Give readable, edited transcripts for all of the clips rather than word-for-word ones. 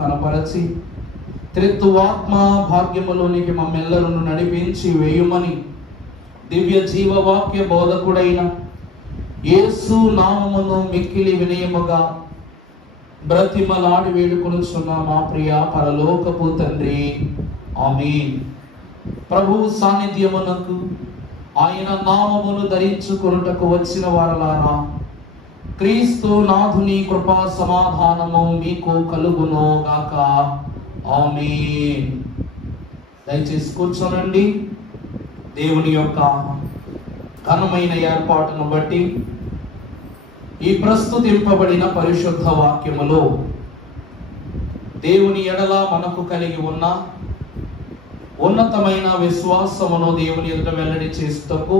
కనపరచి త్రిత్వాత్మ భాగ్యములోనికి మమ్మెల్లరూ నడిపించి వేయుమని దివ్య జీవవాక్య బోధకుడైన యేసు నామమును మిక్కిలి వినయముగా బ్రతిమలాడి వేడుకొనుచున్న మా ప్రియ పరలోకపు తండ్రి, ఆమేన్. ప్రభు సాన్నిధ్యమునకు ఆయన నామమును ధరించుకొనుటకు వచ్చిన వారలారా, క్రీస్తు నాథుని కృపా సమాధానము మీకు కలుగును గాక. ఆమేన్. దయచేసి కూర్చోనండి. దేవుని యొక్క ఘనమైన ఏర్పాటును బట్టి ఈ ప్రస్తుతింపబడిన పరిశుద్ధ వాక్యములో దేవుని ఎడల మనకు కలిగి ఉన్న ఉన్నతమైన విశ్వాసమును దేవుని ఎదుట వెల్లడి చేస్తూ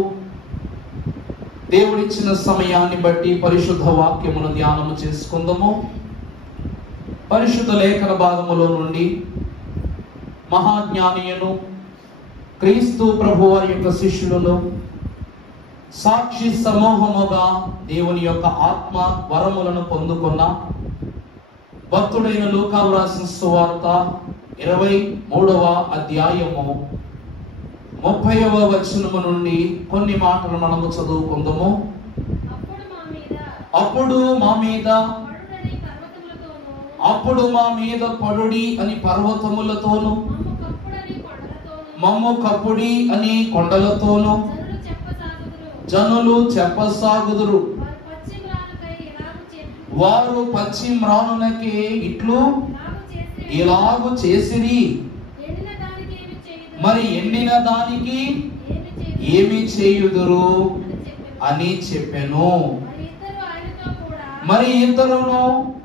దేవుడిచ్చిన సమయాన్ని బట్టి పరిశుద్ధ వాక్యమును ధ్యానము చేసుకుందాము. పరిశుద్ధ లేఖన భాగములో నుండి మహాజ్ఞానియును క్రీస్తు ప్రభు వారి యొక్క శిష్యులను సాక్షి సమూహముగా దేవుని యొక్క ఆత్మ వరములను పొందుకున్న భక్తుడైన లూకా వ్రాసిన సువార్త 23వ అధ్యాయము 30వ వచనము నుండి కొన్ని మాటలు మనము చదువుకుందాము. అప్పుడు మా మీద పడుడి అని పర్వతములతోను, మమ్ము కప్పుడి అని కొండలతోను జనులు చెప్పసాగుదురు. వారు పశ్చిమ్రానునకే ఇట్లు ఇలాగు చేసిరి, మరి ఎండిన దానికి ఏమి చేయుదురు అని చెప్పెను. మరి ఇద్దరును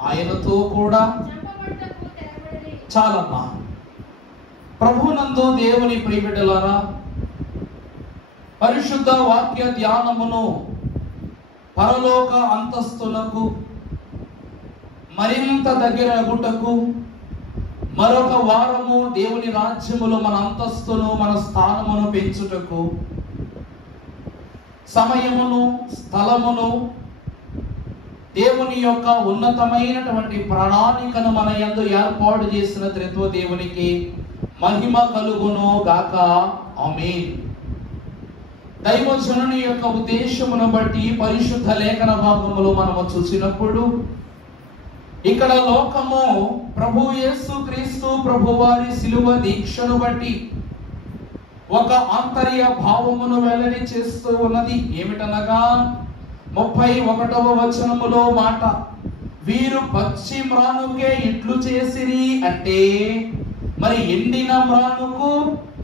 ఆయనతో కూడా చాలమ్మా. ప్రభునందు దేవుని ప్రియబిడ్డలారా, పరిశుద్ధ వాక్య ధ్యానమును పరలోక అంతస్తులకు మరింత దగ్గర అగుటకు మరొక వారము దేవుని రాజ్యములో మన అంతస్తును మన స్థానమును పెంచుటకు సమయమును స్థలమును దేవుని యొక్క ఉన్నతమైనటువంటి ప్రణాళికను మన యందు ఏర్పాటు చేసిన త్రిత్వ దేవునికి మహిమ కలుగును గాక. ఆమేన్. దైవజనుని యొక్క ఉద్దేశమును బట్టి పరిశుద్ధ లేఖన భాగములో మనము చూసినప్పుడు ఇక్కడ లోకము ప్రభు యేసు క్రీస్తు ప్రభు వారి శిలువ దీక్షను బట్టి ఒక ఆంతర్య భావమును వెల్లడి చేస్తూ ఉన్నది. ఏమిటనగా 31వ వచనములో మాట, వీరు పశ్చిమ్రానుకే ఇట్లు చేసిరి అంటే మరి ఎండిన మ్రానుకు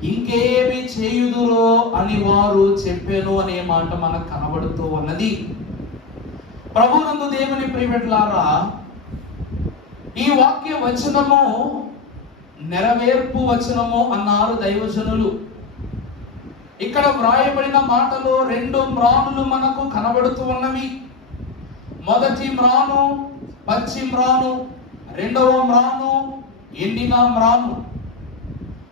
ఇంకేమి చేయుదురో అని వారు చెప్పాను అనే మాట మనకు కనబడుతూ ఉన్నది. ప్రభునందు దేవుని ప్రియబిడ్డలారా, ఈ వాక్య వచనము నెరవేర్పు వచనము అన్నారు దైవజనులు. ఇక్కడ వ్రాయబడిన మాటలో 2 మ్రానులు మనకు కనబడుతూ ఉన్నవి. మొదటి మ్రాను పశ్చిమ్రాను, రెండవ మ్రాను ఎండిన మ్రాను.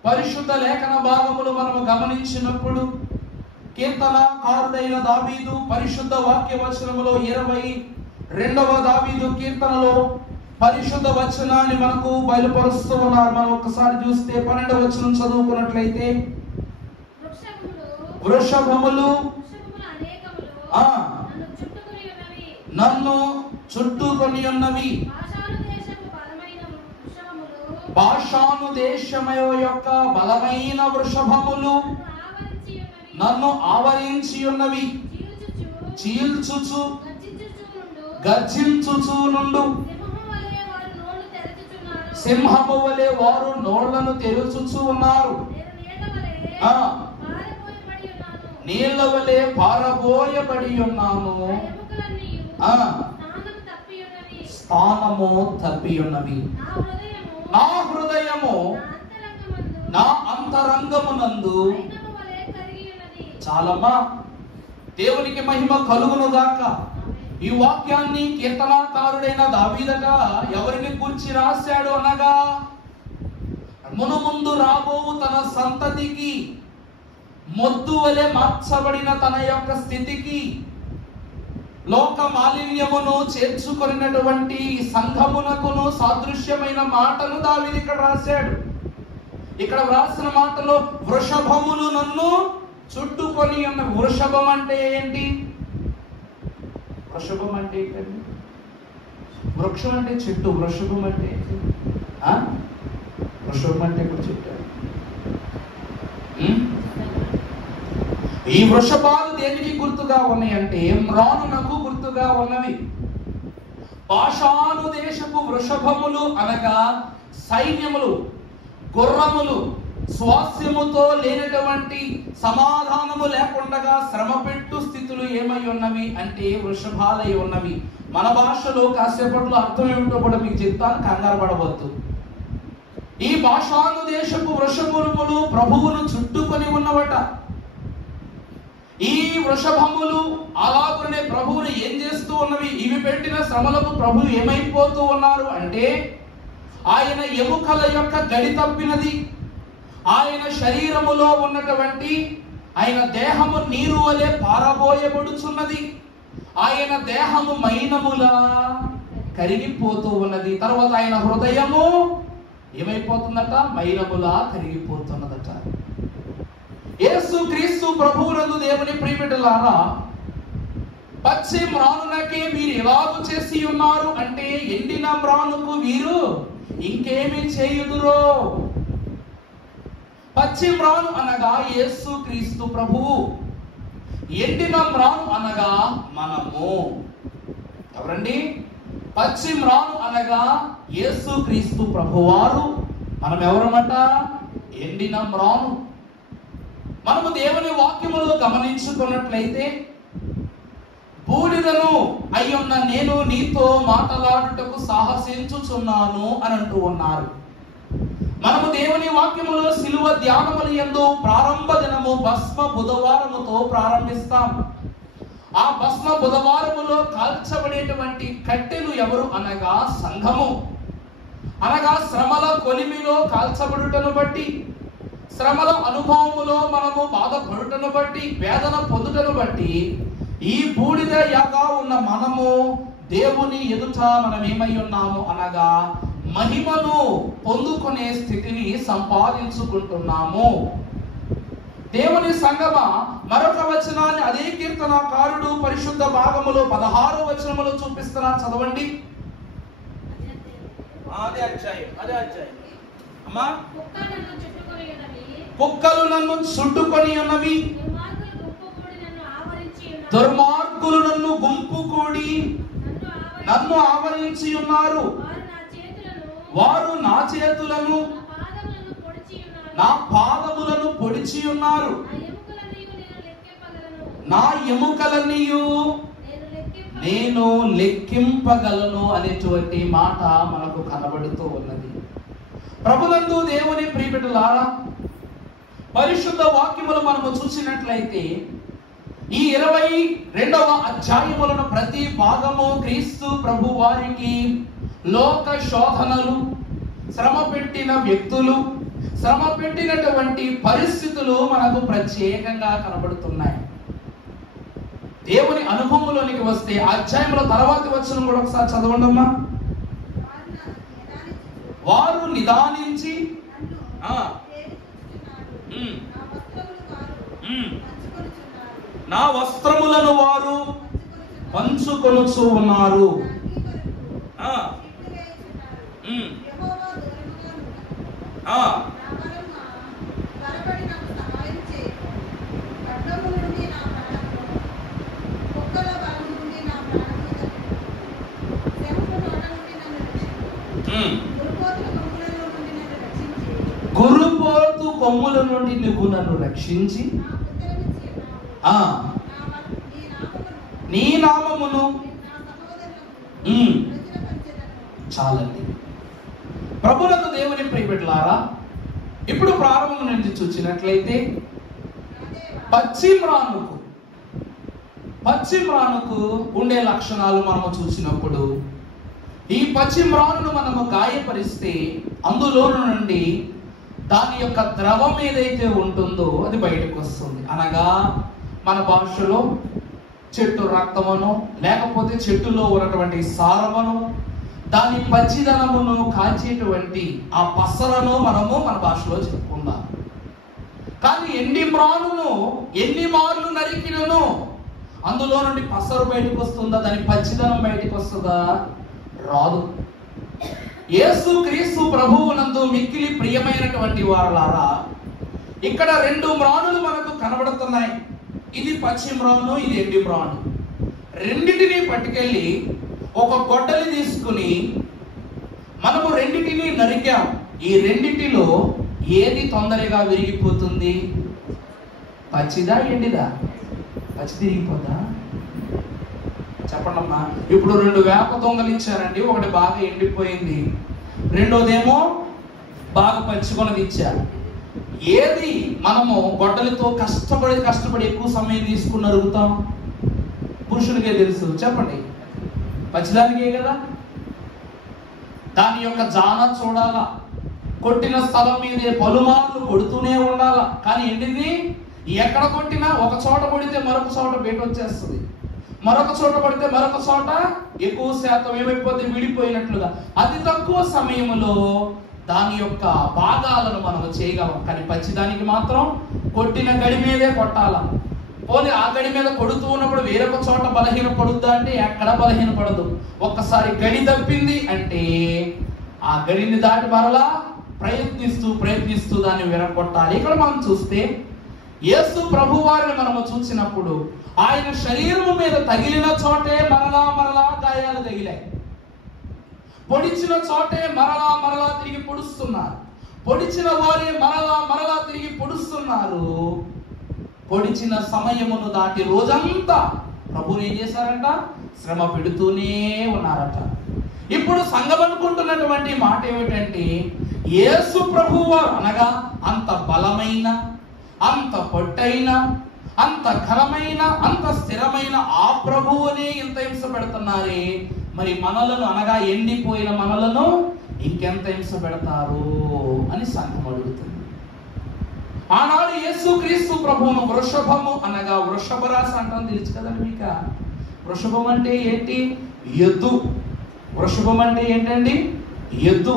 పరిశుద్ధ లేఖన భాగములు మనము గమనించినప్పుడు కీర్తనకారుడైన దావీదు పరిశుద్ధ వాక్య వచనములో 22వ దావీదు కీర్తనలో పరిశుద్ధ వచనాన్ని మనకు బయలుపరుస్తూ ఉన్నారు. మనం ఒకసారి చూస్తే 12వ వచనం చదువుకున్నట్లయితే, వృషభములు నన్ను చుట్టుకొని ఉన్నవి, బాషాను దేశము యొక్క బలమైన వృషభములు నన్ను ఆవరించి ఉన్నవి, చీల్చుచు గర్జించుచు నుండు సింహము వలె వారు నోళ్లను తెరుచుచు ఉన్నారు. నీళ్ల వలె పారబోయబడి ఉన్నాను, స్థానము తప్పి ఉన్నవి. నా హృదయము నా అంతరంగమునందు చాలమ్మా. దేవునికి మహిమ కలుగును గాక. ఈ వాక్యాన్ని కీర్తనాకారుడైన దావీదట ఎవరిని గురించి రాశాడు అనగా, మునుముందు రాబో తన సంతతికి మొద్దు వలె మార్చబడిన తన యొక్క స్థితికి లోక మాలిన్యమును చేర్చుకొనినటువంటి సంఘమునకును సాదృశ్యమైన మాటను దావీదు ఇక్కడ రాశాడు. ఇక్కడ వ్రాసిన మాటలో వృషభములు నన్ను చుట్టుకొని ఉన్న. వృషభం అంటే ఏంటి? వృషభం అంటే ఏంటండి? వృక్షం అంటే చెట్టు. వృషభం అంటే ఏంటి? వృషభం అంటే ఇప్పుడు చెట్టు. ఈ వృషభాలు దేనికి గుర్తుగా ఉన్నాయి అంటే మ్రానునకు గుర్తుగా ఉన్నవి. బాషాను దేశపు వృషభములు అనగా సైన్యములు, గుర్రములు, స్వాస్యముతో లేనటువంటి సమాధానము లేకుండా శ్రమ పెట్టు స్థితులు ఏమై ఉన్నవి అంటే వృషభాలై ఉన్నవి. మన భాషలో కాసేపట్లో అర్థం ఏమిటో కూడా మీకు చెప్తాను, కంగారు పడవద్దు. ఈ బాషాను దేశపు వృషభములు ప్రభువును చుట్టుకొని ఉన్నవట. ఈ వృషభములు అలాగనే ప్రభువును ఏం చేస్తూ ఉన్నవి? ఇవి పెట్టిన శ్రమలకు ప్రభువు ఏమైపోతూ ఉన్నారు అంటే ఆయన ఎముకల యొక్క గడి తప్పినది, ఆయన శరీరములో ఉన్నటువంటి ఆయన దేహము నీరు వలె పారబోయబడుచున్నది, ఆయన దేహము మైనములా కరిగిపోతూ ఉన్నది. తర్వాత ఆయన హృదయము ఏమైపోతుందట? మైనములా కరిగిపోతున్నదట. యేసు క్రీస్తు ప్రభువునందు దేవుని ప్రియబిడ్డలారా, పచ్చి మ్రానునకే మీరు ఎలాగూ చేసి ఉన్నారు అంటే ఎండిన మ్రానుకు వీరు ఇంకేమి చేయుదురో. పచ్చి మ్రాను అనగా యేసు క్రీస్తు ప్రభువు, ఎండిన మ్రాను అనగా మనము. ఎవరండి? పచ్చి మ్రాను అనగా యేసు క్రీస్తు ప్రభువారు, మనం ఎవరమట? ఎండిన మ్రాను. మనము దేవుని వాక్యములో గమనించుకున్నట్లయితే బూడిదను అయ్యున్న నేను నీతో మాట్లాడుటకు సాహసించుచున్నాను అని అంటూ ఉన్నారు. మనము దేవుని వాక్యములో సిలువ ధ్యానముల యందు ప్రారంభ దినము భస్మ బుధవారముతో ప్రారంభిస్తాం. ఆ భస్మ బుధవారములో కాల్చబడేటువంటి కట్టెలు ఎవరు అనగా సంఘము. అనగా శ్రమల కొలిమిలో కాల్చబడుటను బట్టి, శ్రమల అనుభవములో మనము బాధపడుటను బట్టి, వేదన పొందుటను బట్టి ఈ బూడిదగా ఉన్న మనము దేవుని ఎదుట మనం ఏమై ఉన్నాము అనగా మహిమను పొందుకునే స్థితిని సంపాదించుకుంటున్నాము. దేవుని సంగమా, మరొక వచనాన్ని అదే కీర్తనకారుడు పరిశుద్ధ భాగములో 16వ వచనములో చూపిస్తున్నా, చదవండి. అదే అధ్యాయం అమ్మా. కుక్కలు నన్ను చుట్టుకొని ఉన్నవి, దుర్మార్గులు నన్ను గుంపు కూడి నన్ను ఆవరించి ఉన్నారు. వారు నా చేతులను నా పాదములను పొడిచి ఉన్నారు. నా ఎముకలన్నీయు నేను లెక్కింపగలను అనేటువంటి మాట మనకు కనబడుతూ ఉన్నది. ప్రభునందు దేవుని ప్రియబిడ్డలారా, పరిశుద్ధ వాక్యములు మనము చూసినట్లయితే ఈ 22వ అధ్యాయములను ప్రతి భాగము క్రీస్తు ప్రభు వారికి లోక శోధనలు, శ్రమ పెట్టిన వ్యక్తులు, శ్రమ పెట్టినటువంటి పరిస్థితులు మనకు ప్రత్యేకంగా కనబడుతున్నాయి. దేవుని అనుభవంలోనికి వస్తే అధ్యాయంలో తర్వాతి వచనం కూడా ఒకసారి చదవండమ్మా. వారు నిదానించి నా వస్త్రములను వారు పంచుకొనుచు ఉన్నారు. గురుపోతు కొమ్ముల నుండి నువ్వు నన్ను రక్షించి నీ నామమును చాలండి. ప్రభునందు దేవుని ప్రియబిడ్డలారా, ఇప్పుడు ప్రారంభం నుంచి చూసినట్లయితే పచ్చి మ్రానుకు ఉండే లక్షణాలు మనము చూసినప్పుడు, ఈ పచ్చి మ్రానును మనము గాయపరిస్తే అందులో నుండి దాని యొక్క ద్రవం ఏదైతే ఉంటుందో అది బయటకు వస్తుంది. అనగా మన భాషలో చెట్టు రక్తమును లేకపోతే చెట్టులో ఉన్నటువంటి సారమును దాని పచ్చిదనమును కాల్చేటువంటి ఆ పసరను మనము మన భాషలో చెప్పుకుందాం. కానీ ఎండి మ్రానును ఎన్ని మార్లు నరికినను అందులో నుండి పసరు బయటకు వస్తుందా, దాని పచ్చిదనం బయటకు వస్తుందా? రాదు. యేసు క్రీస్తు ప్రభువునందు మిక్కిలి ప్రియమైనటువంటి వారలారా, ఇక్కడ రెండు మ్రానులు మనకు కనబడుతున్నాయి. ఇది పచ్చి మ్రాను, ఇది ఎండి మ్రాను. రెండిటిని పట్టుకెళ్ళి ఒక గొడ్డలి తీసుకుని మనము రెండిటిని నరికాం. ఈ రెండిటిలో ఏది తొందరగా విరిగిపోతుంది? పచ్చిదా ఎండిదా? పచ్చి విరిగిపోదా? చెప్పండమ్మా. ఇప్పుడు రెండు వేప దొంగలు ఇచ్చారండి, ఒకటి బాగా ఎండిపోయింది, రెండోదేమో బాగా పచ్చికొనది ఇచ్చారు. ఏది మనము గొడ్డలితో కష్టపడి ఎక్కువ సమయం తీసుకుని నరుగుతాం? పురుషునికే తెలుసు. చెప్పండి. పచ్చిదానికే కదా. దాని యొక్క జాన చూడాలా, కొట్టిన స్థలం మీదే పలుమార్లు కొడుతూనే ఉండాలా. కానీ ఎండిది ఎక్కడ కొట్టినా ఒక చోట కొడితే మరొక చోట బయట వచ్చేస్తుంది, మరొక చోట పడితే మరొక చోట ఎక్కువ శాతం ఏమైపోతే విడిపోయినట్లుగా అతి తక్కువ సమయంలో దాని యొక్క భాగాలను మనం చేయగలం. కానీ పచ్చిదానికి మాత్రం కొట్టిన గడి మీదే కొట్టాల. పోనీ ఆ గడి మీద కొడుతూ ఉన్నప్పుడు వేరొక చోట బలహీన పడుద్దా అంటే ఎక్కడ బలహీన పడదు. ఒక్కసారి గడి తప్పింది అంటే ఆ గడిని దాటి మరలా ప్రయత్నిస్తూ దాన్ని విరగొట్టాలి. ఇక్కడ మనం చూస్తే యేసు ప్రభు వారిని మనము చూసినప్పుడు ఆయన శరీరము మీద తగిలిన చోటే మరలా గాయాలు తగిలాయి. పొడిచిన చోటే మరలా తిరిగి పొడుస్తున్నారు. పొడిచిన వారే మరలా తిరిగి పొడుస్తున్నారు. పొడిచిన సమయమును దాటి రోజంతా ప్రభువుని ఏం చేశారంట? శ్రమ పెడుతూనే ఉన్నారట. ఇప్పుడు సంఘం అనుకుంటున్నటువంటి మాట ఏమిటంటే, యేసు ప్రభువారు అనగా అంత బలమైన, అంత పొట్టైన, అంత ఘనమైన, అంత స్థిరమైన ఆ ప్రభువునే ఇంత హింస పెడుతున్నారే, మరి మనలను అనగా ఎండిపోయిన మనలను ఇంకెంత హింస పెడతారు అని సంఘం అడుగుతుంది. ఆనాడు యేసు క్రీస్తు ప్రభువును వృషభము అనగా వృషభరాశి అంటాం, తెలుసు కదండి మీకు. వృషభం అంటే ఏంటి? ఎద్దు. వృషభం అంటే ఏంటండి? ఎద్దు.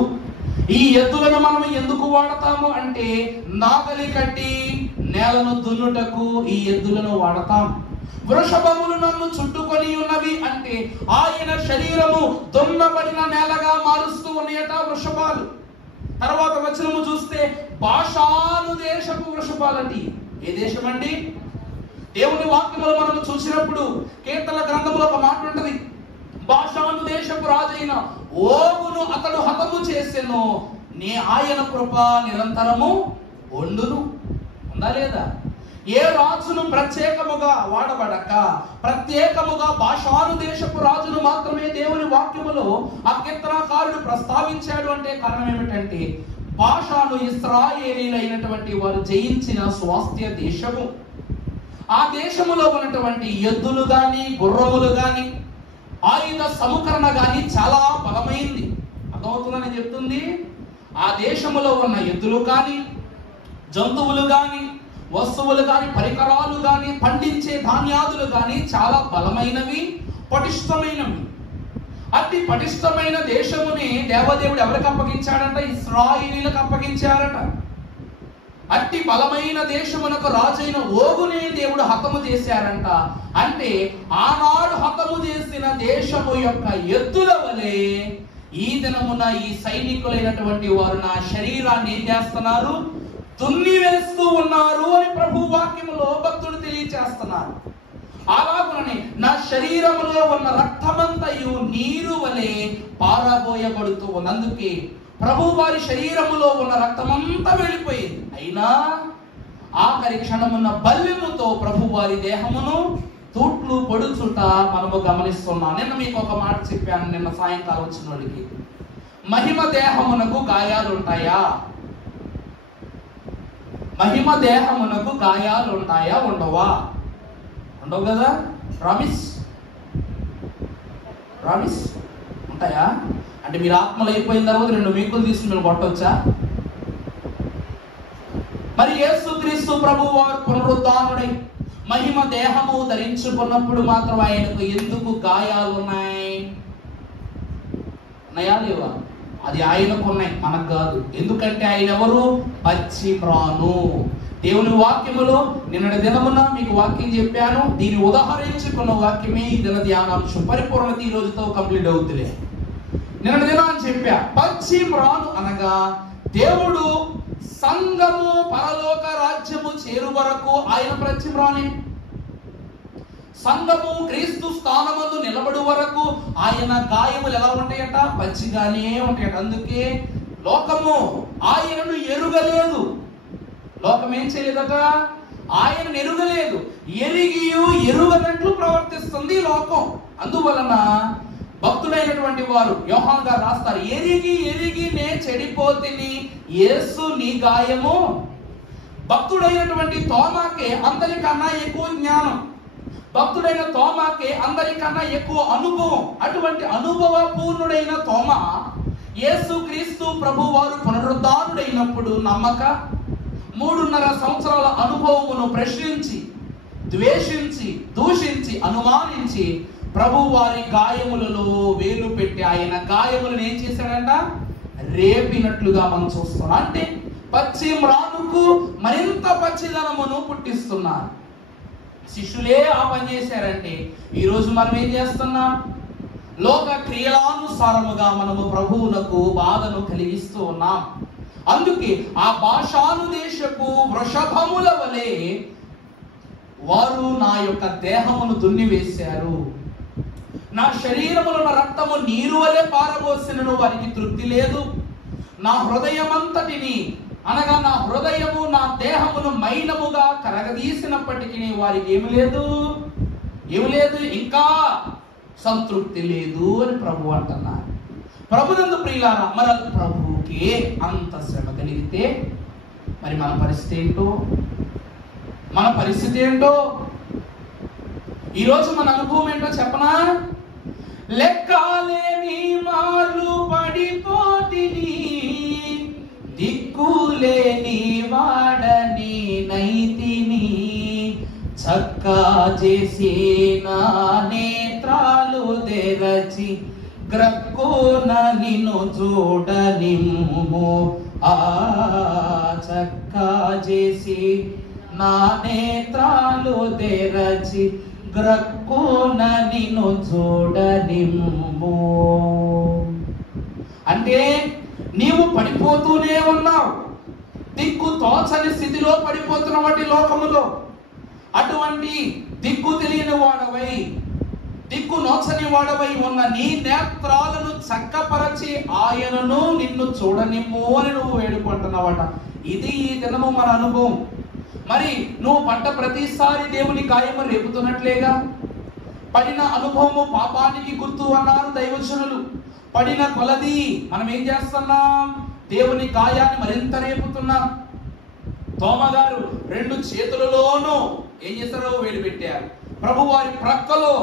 ఈ ఎద్దులను మనం ఎందుకు వాడతాము అంటే నాగలి కట్టి నేలను దున్నుటకు ఈ ఎద్దులను వాడతాం. వృషభములు నన్ను చుట్టుకొని ఉన్నవి అంటే ఆయన శరీరము దున్నబడిన నేలగా మారుస్తూ ఉన్నాయట వృషభాలు. తర్వాత వచనము చూస్తే బాషాను దేశపు వృషభాలండి. ఏ దేశం అండి? దేవుని వాక్యములో మనం చూసినప్పుడు కీర్తన గ్రంథంలో ఒక మాట ఉంటది, బాషాను దేశపు రాజైన ఓగును అతడు హతము చేసెను, నీ ఆయన కృప నిరంతరము ఉండును. ఉందా లేదా? ఏ రాజును ప్రత్యేకముగా వాడబడక ప్రత్యేకముగా బాషాను దేశపు రాజును మాత్రమే దేవుని వాక్యములో ఆ కీర్తనకారుడు ప్రస్తావించాడు అంటే కారణం ఏమిటంటే, బాషాను ఇశ్రాయేలీలైనటువంటి వారు జయించిన స్వాస్థ్య దేశము. ఆ దేశములో ఉన్నటువంటి ఎద్దులు గాని గుర్రములు గాని ఆయుధ సముకరణ గాని చాలా బలమైంది. అర్థమవుతుందని చెప్తుంది. ఆ దేశములో ఉన్న ఎద్దులు కానీ, జంతువులు కానీ, వస్తువులు కానీ, పరికరాలు కానీ, పండించే ధాన్యాదులు కానీ చాలా బలమైనవి, పటిష్టమైనవి. అతి పటిష్టమైన దేశముని దేవదేవుడు ఎవరికి అప్పగించాడంట? ఇశ్రాయేలీలకు అప్పగించారట. అతి బలమైన దేశమునకు రాజైన ఓగునే దేవుడు హతము చేశారంట. అంటే ఆనాడు హతము చేసిన దేశము యొక్క ఎద్దుల వలె ఈ దినమున ఈ సైనికులైనటువంటి వారు నా శరీరాన్ని ఏం చేస్తున్నారు? దున్ని వేస్తూ ఉన్నారు అని ప్రభు వాక్యములో భక్తుడు తెలియచేస్తున్నారు. అలాగునని నా శరీరములో ఉన్న రక్తమంతయు నీరు వలె పారబోయబడుతూ ఉన్నందుకే ప్రభు వారి శరీరములో ఉన్న రక్తమంతా వెళ్ళిపోయింది. అయినా ఆఖరి క్షణమున్న బల్యముతో ప్రభు వారి దేహమును తూట్లు పొడుచుట మనము గమనిస్తున్నాం. నిన్న మీకు ఒక మాట చెప్పాను, నిన్న సాయంకాలం వచ్చిన వాళ్ళకి. మహిమ దేహమునకు గాయాలు ఉంటాయా? మహిమ దేహమునకు గాయాలు ఉంటాయా? ఉండవా? ఉండవు కదా. ప్రామిస్ ఉంటాయా? అంటే మీరు ఆత్మలు అయిపోయిన తర్వాత రెండు మీకులు తీసుకుని మీరు కొట్టవచ్చా? మరి యేసుక్రీస్తు ప్రభువు వారు పునరుద్ధానుడై మహిమ దేహము ధరించుకున్నప్పుడు మాత్రం ఆయనకు ఎందుకు గాయాలు ఉన్నాయి? ఉన్నాయా లేవా? అది ఆయనకు ఉన్నాయి, మనకు కాదు. ఎందుకంటే ఆయన ఎవరు? పచ్చి ప్రాణు. దేవుని వాక్యములో నిన్నటి దినమున మీకు వాక్యం చెప్పాను. దీన్ని ఉదాహరించుకున్న వాక్యమే ఈ దిన ధ్యానాంశం. పరిపూర్ణత ఈ రోజుతో కంప్లీట్ అవుతులే. నిన్నటి దినాన్ని చెప్పా, పచ్చి ప్రాణు అనగా దేవుడు సంఘము పరలోక రాజ్యము చేరు వరకు ఆయన పచ్చి ప్రాణి. సంఘము క్రీస్తు స్థానమందు నిలబడు వరకు ఆయన గాయములు ఎలా ఉంటాయట? పచ్చిగానే ఉంటాయట. అందుకే లోకము ఆయనను ఎరుగలేదు. లోకం ఏం చేయలేదట? ఆయనను ఎరుగలేదు. ఎరుగనట్లు ప్రవర్తిస్తుంది లోకం. అందువలన భక్తుడైనటువంటి వారు యోహాను గారు రాస్తారు, ఎరిగి నే చెడిపోతిని, యేసు నీ గాయము. భక్తుడైనటువంటి తోమాకే అందరికన్నా ఎక్కువ జ్ఞానం, భక్తుడైన తోమాకే అందరికన్నా ఎక్కువ అనుభవం. అటువంటి అనుభవ పూర్ణుడైన తోమా యేసు క్రీస్తు ప్రభు వారు పునరుద్ధానుడైనప్పుడు నమ్మక 3.5 సంవత్సరాల అనుభవమును ప్రశ్నించి, ద్వేషించి, దూషించి, అనుమానించి ప్రభు వారి గాయములలో వేలు పెట్టి ఆయన గాయములను ఏం చేశాడంట? రేపినట్లుగా మనం చూస్తున్నాం. అంటే పచ్చి మ్రానుకు మరింత పచ్చిదనమును పుట్టిస్తున్నారు. శిష్యులే ఆ పని చేశారంటే ఈరోజు మనం ఏం చేస్తున్నాం? లోక క్రియలానుసారముగా మనము ప్రభువునకు బాధను కలిగిస్తూ ఉన్నాం. అందుకే ఆ భాషాను దేశపు వృషభముల వలె వారు నా యొక్క దేహమును దున్నివేశారు, నా శరీరములో రక్తము నీరు వలె పారబోసినను వారికి తృప్తి లేదు. నా హృదయమంతటిని అనగా నా హృదయము నా దేహమును మైనముగా కరగదీసినప్పటికీ వారికి ఏమి లేదు, ఇంకా సంతృప్తి లేదు అని ప్రభు అంటున్నారు. ప్రభునందు ప్రియులారా, మరి ప్రభువుకి అంత శ్రమ కలిగితే మరి మన పరిస్థితి ఏంటో ఈరోజు మన అనుభవం ఏంటో చెప్పనా? లెక్కలేని మార్లు పడిపోతిని, దిక్కులేని వాడని నైతిని, చక్కా చేసి నా నేత్రాలు తెరచి గ్రక్కున నిన్ను చూడనిమ్ము. ఆ చక్కా చేసి నా నేత్రాలు తెరచి గ్రక్కున నిన్ను చూడనిమ్ము. అంటే నీవు పడిపోతూనే ఉన్నావు, దిక్కు తోచని స్థితిలో పడిపోతున్నవాటి లోకములో. అటువంటి దిక్కు తెలియని వాడవై, దిక్కు నోచని వాడవై ఉన్న నీ నేత్రాలను చక్కపరచి ఆయనను నిన్ను చూడనిమ్ము అని నువ్వు వేడుకుంటున్నావట. ఇది ఈ దినము మన అనుభవం. మరి నువ్వు పడ్డ ప్రతిసారి దేవుని గాయము రేపుతున్నట్లేగా. పడిన అనుభవము పాపానికి గుర్తు అన్నారు దైవజనులు. పడిన కొలది మనం ఏం చేస్తున్నాం? దేవుని గాయాన్ని మరింత రేపుతున్నాం. తోమగారు 2 చేతులలోనూ ఏం చేశారో వేలు పెట్టారు. ప్రభు వారి ప్రక్కలో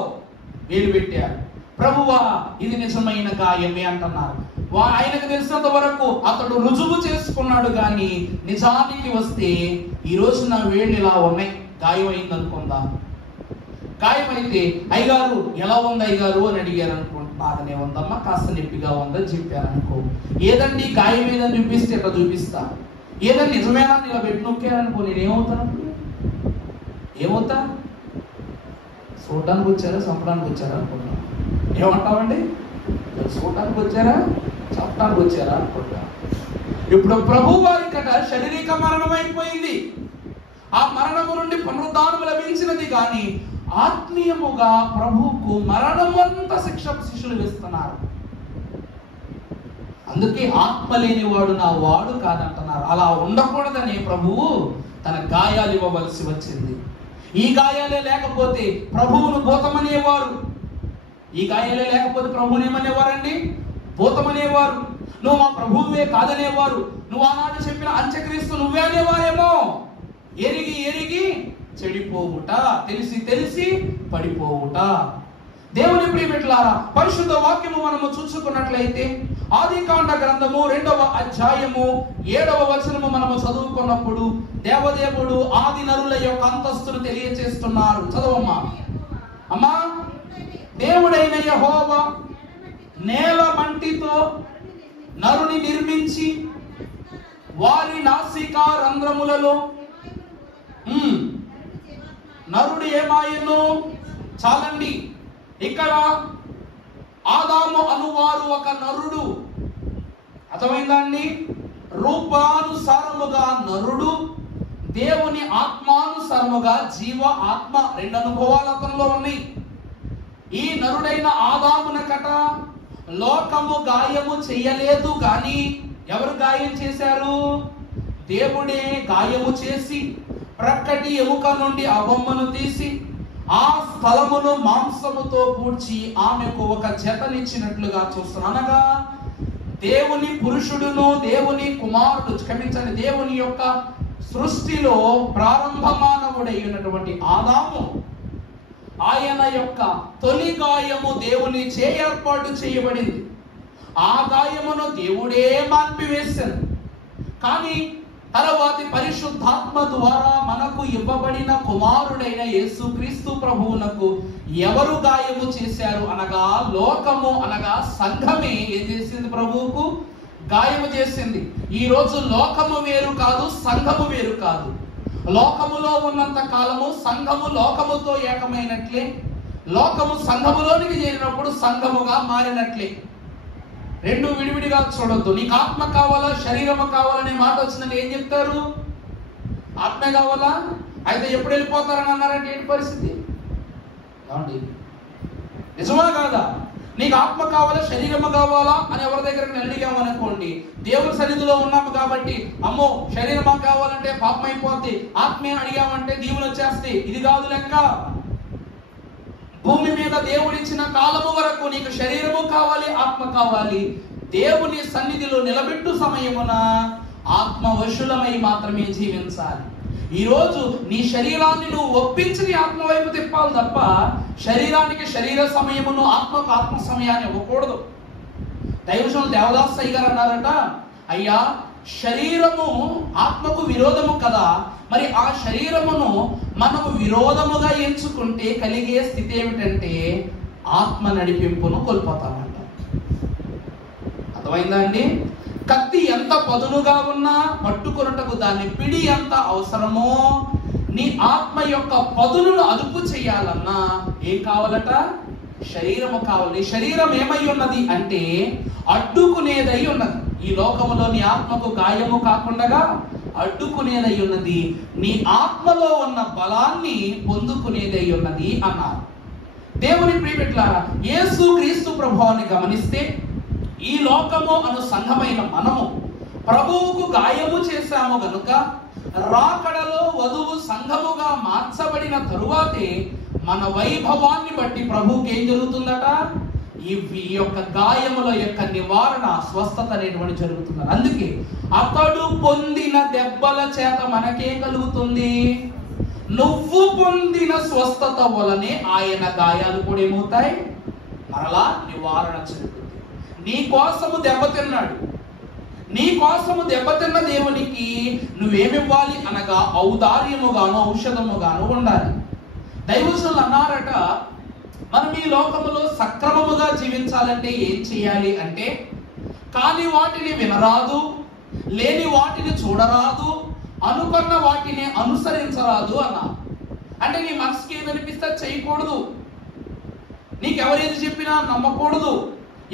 వేలు పెట్టారు. ప్రభువా ఇది నిజమైన గాయమే అంటున్నారు. ఆయనకు తెలిసినంత వరకు అతడు రుజువు చేసుకున్నాడు. కానీ నిజానికి వస్తే ఈ రోజు నా వేళ్ళు ఇలా ఉన్నాయి, గాయం అయింది అనుకుందా. గాయమైతే అయ్యగారు ఎలా ఉంది అయ్యగారు అని అడిగారు అనుకో, బాగానే ఉందమ్మా, కాస్త నొప్పిగా ఉందని చెప్పారు అనుకో. ఏదండి గాయం ఏదని చూపిస్తే ఇట్లా చూపిస్తా, ఏదని నిజమేనా ఇలా పెట్టి నొక్కారనుకో, ఏమవుతా? చూడడానికి వచ్చారా, చంపడానికి వచ్చారా అనుకుంటా. ఏమంటామండి? చూడటానికి వచ్చారా, చంపడానికి వచ్చారా అనుకుంటా. ఇప్పుడు ప్రభు వారి కట శారీరక మరణం అయిపోయింది. ఆ మరణము నుండి పునరుద్ధానం లభించినది. కానీ ఆత్మీయముగా ప్రభువుకు మరణమంత శిష్యులు వేస్తున్నారు. అందుకే ఆత్మ లేనివాడు నా వాడు కాదంటున్నారు. అలా ఉండకూడదని ప్రభువు తన గాయాలు ఇవ్వవలసి వచ్చింది. ఈ గాయాలే లేకపోతే ప్రభువును భూతమనేవారు. ఈ గాయాలే లేకపోతే ప్రభువుని ఏమనేవారండి? భూతమనేవారు. నువ్వు మా ప్రభువువే కాదనేవారు. నువ్వు ఆనాడు చెప్పిన అంత్యక్రీస్తు నువ్వే అనేవారేమో. ఎరిగి చెడిపోవుట, తెలిసి పడిపోవుట. దేవుని ప్రియమిట్లారా, పరిశుద్ధ వాక్యము మనము చూసుకున్నట్లయితే ఆదికాండ గ్రంథము 2వ అధ్యాయము 7వ వచనము మనము చదువుకున్నప్పుడు దేవదేవుడు ఆది నరుల యొక్క అంతస్తును తెలియచేస్తున్నారు. చదవమ్మా. అమ్మా, దేవుడైన యెహోవా నేల మంటితో నరుని నిర్మించి వారి నాసికా రంధ్రములలో నరుడు ఏమాయను. చాలండి. ఇక్కడ ఆదాము అనువారు ఒక నరుడు. అర్థమైందండి? రూపానుసారముగా నరుడు, దేవుని ఆత్మానుసారముగా జీవ ఆత్మ, 2 అనుభవాలు అతనిలో ఉన్నాయి. ఈ నరుడైన ఆదామునకట లోకము గాయము చెయ్యలేదు, కానీ ఎవరు గాయం చేశారు? దేవుడే గాయము చేసి ప్రక్కటి ఎముక నుండి ఆ బొమ్మను తీసి ఆ స్థలమును మాంసముతో పూడ్చి ఆమెకు ఒక జతనిచ్చినట్లుగా చూస్తున్నాను. అనగా దేవుని పురుషుడును దేవుని కుమారుడు, క్షమించండి, దేవుని యొక్క సృష్టిలో ప్రారంభ మానవుడై ఉన్నటువంటి ఆదాము, ఆయన యొక్క తొలి గాయము దేవుని చే ఏర్పాటు చేయబడింది. ఆ గాయమును దేవుడే మాన్పివేశాడు. కానీ తరువాతి పరిశుద్ధాత్మ ద్వారా మనకు ఇవ్వబడిన కుమారుడైన యేసుక్రీస్తు ప్రభువునకు ఎవరు గాయము చేశారు అనగా లోకము, అనగా సంఘమే ఏం చేసింది? ప్రభువుకు గాయము చేసింది. ఈ రోజు లోకము వేరు కాదు, సంఘము వేరు కాదు. లోకములో ఉన్నంత కాలము సంఘము లోకముతో ఏకమైనట్లే, లోకము సంఘములోనికి చేరినప్పుడు సంఘముగా మారినట్లే. 2 విడివిడిగా చూడొద్దు. నీకు ఆత్మ కావాలా శరీరము కావాలనే మాట వచ్చిందని ఏం చెప్తారు? ఆత్మే కావాలా? అయితే ఎప్పుడు వెళ్ళిపోతారని అన్నారంటే ఏంటి పరిస్థితి? నిజమా కాదా? నీకు ఆత్మ కావాలా శరీరము కావాలా అని ఎవరి దగ్గర అడిగాము అనుకోండి, దేవుని సన్నిధిలో ఉన్నాము కాబట్టి అమ్మో శరీరమా కావాలంటే పాపం అయిపోద్ది, ఆత్మే అడిగామంటే దీవులు వచ్చేస్తాయి. ఇది కాదు లెక్క. భూమి మీద దేవుడిచ్చిన కాలము వరకు నీకు శరీరము కావాలి, ఆత్మ కావాలి. దేవుని సన్నిధిలో నిలబెట్టు సమయమున ఆత్మవశులమై మాత్రమే జీవించాలి. ఈరోజు నీ శరీరాన్ని నువ్వు ఒప్పించి నీ ఆత్మ వైపు తిప్పాలి తప్ప శరీరానికి శరీర సమయమును ఆత్మకు ఆత్మ సమయాన్ని ఇవ్వకూడదు. దైవజనులు దేవదాస్ అయ్య గారు అన్నారట, అయ్యా శరీరము ఆత్మకు విరోధము కదా, మరి ఆ శరీరమును మనము విరోధముగా ఎంచుకుంటే కలిగే స్థితి ఏమిటంటే ఆత్మ నడిపింపును కోల్పోతామంట. అర్థమైందా అండి? కత్తి ఎంత పదునుగా ఉన్నా పట్టుకొనుటకు దాని పిడి ఎంత అవసరమో, నీ ఆత్మ యొక్క పదులను అదుపు చేయాలన్నా ఏం కావాలట? శరీరము కావాలి. నీ శరీరం ఏమై ఉన్నది అంటే అడ్డుకునేదై ఉన్నది. ఈ లోకములో నీ ఆత్మకు గాయము కాకుండా అడ్డుకునేదై ఉన్నది, నీ ఆత్మలో ఉన్న బలాన్ని పొందుకునేదై ఉన్నది అన్నారు. దేవుని ప్రియబిడ్డలారా, యేసుక్రీస్తు ప్రభువుని గమనిస్తే ఈ లోకము అను సంఘమైన మనము ప్రభువుకు గాయము చేశాము గనుక రాకడలో వధువు సంఘముగా మార్చబడిన తరువాతే మన వైభవాన్ని బట్టి ప్రభువుకి ఏం జరుగుతుందట? ఈ యొక్క గాయముల యొక్క నివారణ, స్వస్థత అనేటువంటి జరుగుతున్నారు. అందుకే అతడు పొందిన దెబ్బల చేత మనకే కలుగుతుంది. నువ్వు పొందిన స్వస్థత వలనే ఆయన గాయాలు కూడా ఏమవుతాయి? మరలా నివారణ జరుగుతుంది. నీ కోసము దెబ్బతిన్నాడు. నీ కోసము దెబ్బతిన్న దేవునికి నువ్వేమివ్వాలి అనగా ఔదార్యముగాను ఔషధముగాను ఉండాలి. దైవజనులు అన్నారట, మనం ఈ లోకములో సక్రమముగా జీవించాలంటే ఏం చేయాలి అంటే, కాని వాటిని వినరాదు, లేని వాటిని చూడరాదు, అనుకున్న వాటిని అనుసరించరాదు అన్నారు. అంటే నీ మనసుకి ఏదనిపిస్తే చేయకూడదు, నీకెవరేది చెప్పినా నమ్మకూడదు,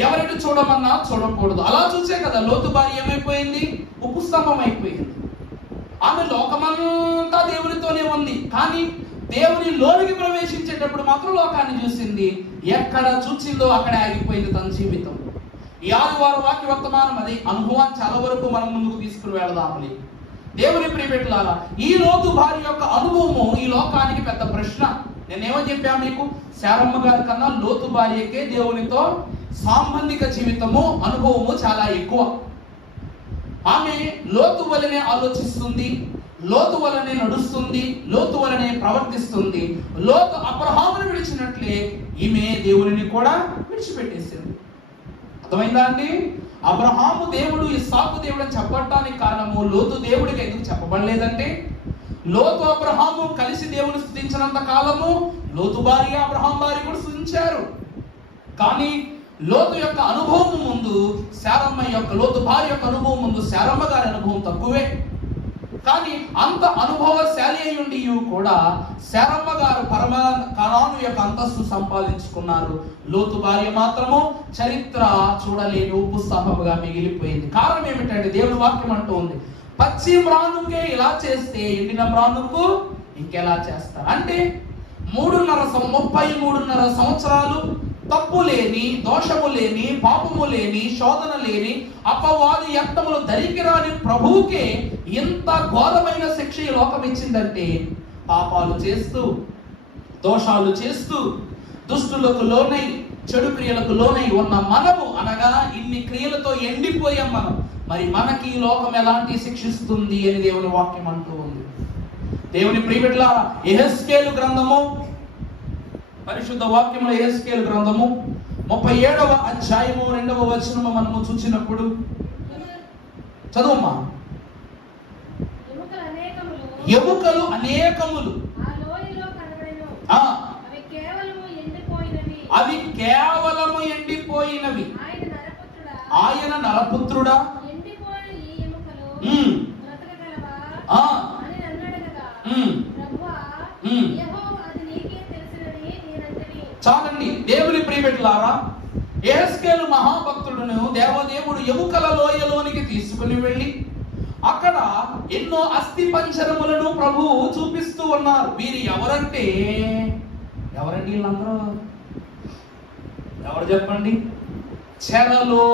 ఎవరిని చూడమన్నా చూడకూడదు. అలా చూసే కదా లోతు భార్య ఏమైపోయింది? ఉప్పు స్తంభం అయిపోయింది. ఆమె లోకమంతా దేవునితోనే ఉంది, కానీ దేవుని లోనికి ప్రవేశించేటప్పుడు మాత్రం లోకాన్ని చూసింది. ఎక్కడ చూసిందో అక్కడే ఆగిపోయింది తన జీవితం. ఈ ఆదివారం వాక్య వర్తమానం అది అనుభవాన్ని చాలా వరకు మనం ముందుకు తీసుకుని వెళదామని. దేవుని ప్రియబిడ్డలారా, ఈ లోతు భార్య యొక్క అనుభవము ఈ లోకానికి పెద్ద ప్రశ్న. నేనేమని చెప్పా మీకు? శారమ్మ గారి కన్నా లోతు భార్యకే దేవునితో సాంబంధిక జీవితము, అనుభవము చాలా ఎక్కువ. ఆమె లోతు వలనే ఆలోచిస్తుంది, లోతు వలనే నడుస్తుంది, లోతు వలనే ప్రవర్తిస్తుంది. లోతు అబ్రహామును విడిచినట్లే ఈమె దేవుని కూడా విడిచిపెట్టేసింది. అర్థమైందా అండి? అబ్రహాము దేవుడు, ఇస్సాకు దేవుడు అని చెప్పడానికి కారణము లోతు దేవుడికి ఎందుకు చెప్పబడలేదంటే, లోతు అబ్రహాము కలిసి దేవుని స్తుతించినంత కాలము లోతు భార్య అబ్రహాం భార్య కూడా స్తుతించారు. కానీ లోతు యొక్క అనుభవం ముందు శారమ్మ యొక్క, లోతు భార్య యొక్క అనుభవం ముందు శారమ్మ గారి అనుభవం తక్కువే. కానీ అంత అనుభవశాలి అయి ఉండి కూడా శారమ్మ గారు కనాను యొక్క అంతస్తు సంపాదించుకున్నారు. లోతు భార్య మాత్రము చరిత్ర చూడలేని ఉప్పు స్తంభముగా మిగిలిపోయింది. కారణం ఏమిటంటే, దేవుని వాక్యం అంటూ ఉంది, పచ్చి మ్రానుకే ఇలా చేస్తే ఎండిన మ్రానుకు ఇంకెలా చేస్తారు. అంటే 33.5 సంవత్సరాలు తప్పు లేని, దోషము లేని, పాపము లేని, శోధన లేని, అపవాది యత్నములు దరికిరాని ప్రభువుకే ఇంత ఘోరమైన శిక్ష ఈ లోకం ఇచ్చిందంటే, పాపాలు చేస్తూ, దోషాలు చేస్తూ, దుష్టులకు లోనై, చెడు క్రియలకు లోనై ఉన్న మనము, అనగా ఇన్ని క్రియలతో ఎండిపోయాం మనం. మరి మనకి ఈ లోకం ఎలాంటి శిక్షిస్తుంది అని దేవుని వాక్యం అంటూ ఉంది. దేవుని ప్రియబిడ్డలారా, యెహెజ్కేలు గ్రంథము, పరిశుద్ధ వాక్యంలో యెహెజ్కేలు గ్రంథము 37వ అధ్యాయము 2వ వచనము మనము చూసినప్పుడు, చదువమ్మా. ఎముకలు అనేకములు అవి కేవలము ఎండిపోయినవి. ఆయన నరపుత్రుడా, చాలండి. దేవుని ప్రియబిడ్డలారా, యెహెజ్కేలు మహాభక్తుడును దేవదేవుడు ఎముకల లోయలోనికి తీసుకుని వెళ్ళి అక్కడ ఎన్నో అస్థి పంజరములను ప్రభువు చూపిస్తూ ఉన్నారు. వీరు ఎవరండి వీళ్ళందరూ? ఎవరు చెప్పండి? చెరలో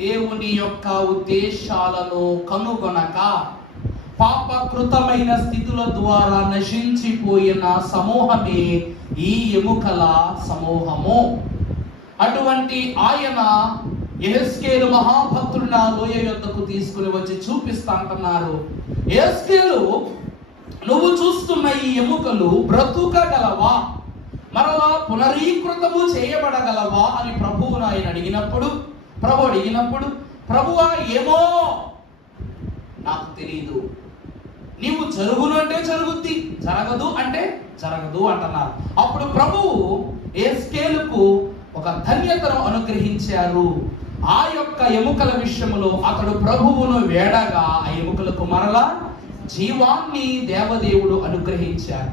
దేవుని యొక్క ఉద్దేశాలను కనుగొనక పాపకృతమైన స్థితుల ద్వారా నశించిపోయిన సమూహమే ఈ ఎముకల సమూహము. అటువంటి ఆయన యెహెజ్కేలు మహాభక్తుడు నా లోయ యొద్దకు తీసుకుని వచ్చి చూపిస్తా అంటున్నారు. యెహెజ్కేలు, నువ్వు చూస్తున్న ఈ ఎముకలు బ్రతుకగలవా, మరలా పునరీకృతము చేయబడగలవా అని ప్రభువును ఆయన అడిగినప్పుడు, ప్రభువా ఏమో నాకు తెలియదు, నీవు జరుగును అంటే జరుగుద్ది, జరగదు అంటే జరగదు అంటున్నారు. అప్పుడు ప్రభువు యెహెజ్కేలుకు ఒక ధన్యతను అనుగ్రహించారు. ఆ యొక్క ఎముకల విషయంలో అతడు ప్రభువును వేడగా ఆ ఎముకలకు మరలా జీవాన్ని దేవదేవుడు అనుగ్రహించారు.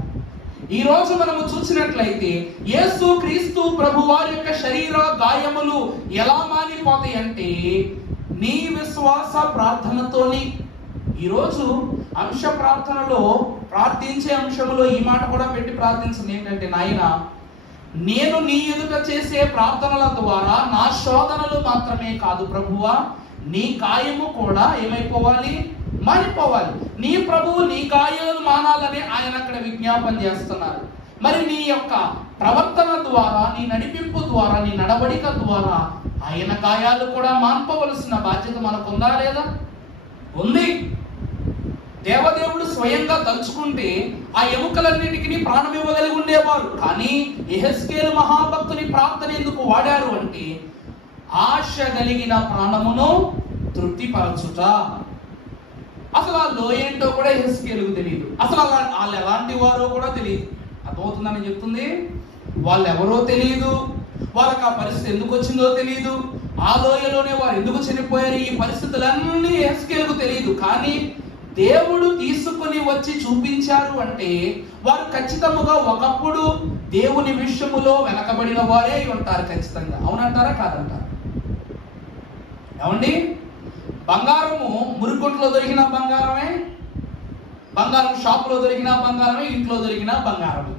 ఈ రోజు మనము చూసినట్లయితే యేసు క్రీస్తు ప్రభు వారి యొక్క శరీర గాయములు ఎలా మానిపోతాయి అంటే, నీ విశ్వాస ప్రార్థనతోని. ఈరోజు అంశ ప్రార్థనలో ప్రార్థించే అంశంలో ఈ మాట కూడా పెట్టి ప్రార్థించింది ఏంటంటే, నాయన, నేను నీ ఎదుట చేసే ప్రార్థనల ద్వారా నా శోధనలు మాత్రమే కాదు ప్రభువా, నీ గాయము కూడా ఏమైపోవాలి, మారిపోవాలి. నీ ప్రభువు నీ గాయాలు మానాలని ఆయన అక్కడ విజ్ఞాపన చేస్తున్నారు. మరి నీ యొక్క ప్రవర్తన ద్వారా, నీ నడిపింపు ద్వారా, నీ నడవడిక ద్వారా ఆయన గాయాలు కూడా మాన్పవలసిన బాధ్యత మనకుందా లేదా? ఉంది. దేవదేవుడు స్వయంగా తలుచుకుంటే ఆ ఎముకలన్నిటికీ ప్రాణం ఇవ్వగలిగి ఉండేవారు. కానీ యెహెజ్కేలు మహాభక్తుని ప్రార్థన ఎందుకు వాడారు అంటే, ఆశ కలిగిన ప్రాణమును తృప్తిపరచుట. అసలు ఆ లోయ ఏంటో కూడా యెహెజ్కేలుకు తెలియదు. అసలు వాళ్ళు ఎలాంటి వారో కూడా తెలియదు. అర్థమవుతుందని చెప్తుంది. వాళ్ళు ఎవరో తెలియదు, వాళ్ళకి ఆ పరిస్థితి ఎందుకు వచ్చిందో తెలియదు, ఆ లోయలోనే వారు ఎందుకు చనిపోయారు, ఈ పరిస్థితులన్నీ యెహెజ్కేలుకు తెలియదు. కానీ దేవుడు తీసుకుని వచ్చి చూపించారు అంటే వారు ఖచ్చితంగా ఒకప్పుడు దేవుని విషయములో వెనకబడిన వారే ఉంటారు ఖచ్చితంగా. అవునంటారా కాదంటారా? ఏమండి, బంగారము మురికొంట్లో దొరికిన బంగారమే, బంగారం షాపులో దొరికిన బంగారమే, ఇంట్లో దొరికిన బంగారమే.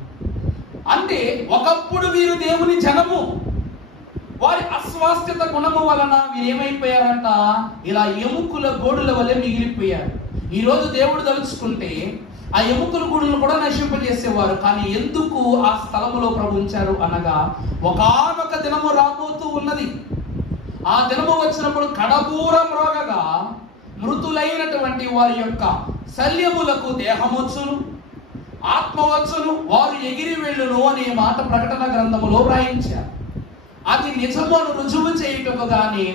అంటే ఒకప్పుడు వీరు దేవుని జనము, వారి అస్వాస్థ్యత గుణము వలన వీరు ఏమైపోయారంట, ఇలా ఎముకల గోడుల వలె మిగిలిపోయారు. ఈ రోజు దేవుడు తలుచుకుంటే ఆ ఎముకల గూడులను కూడా నశింపజేసేవారు. కానీ ఎందుకు ఆ స్థలములో ప్రభు ఉంచారు అనగా, ఒకానొక దినము రాబోతూ ఉన్నది. ఆ దినము వచ్చినప్పుడు కడబూరం రోగగా మృతులైనటువంటి వారి యొక్క శల్యములకు దేహమొచ్చును, ఆత్మవచ్చును, వారు ఎగిరి వెళ్ళును అనే మాట ప్రకటన గ్రంథములో వ్రాయించారు. అది నిజమును రుజువు చేయుటకు గాని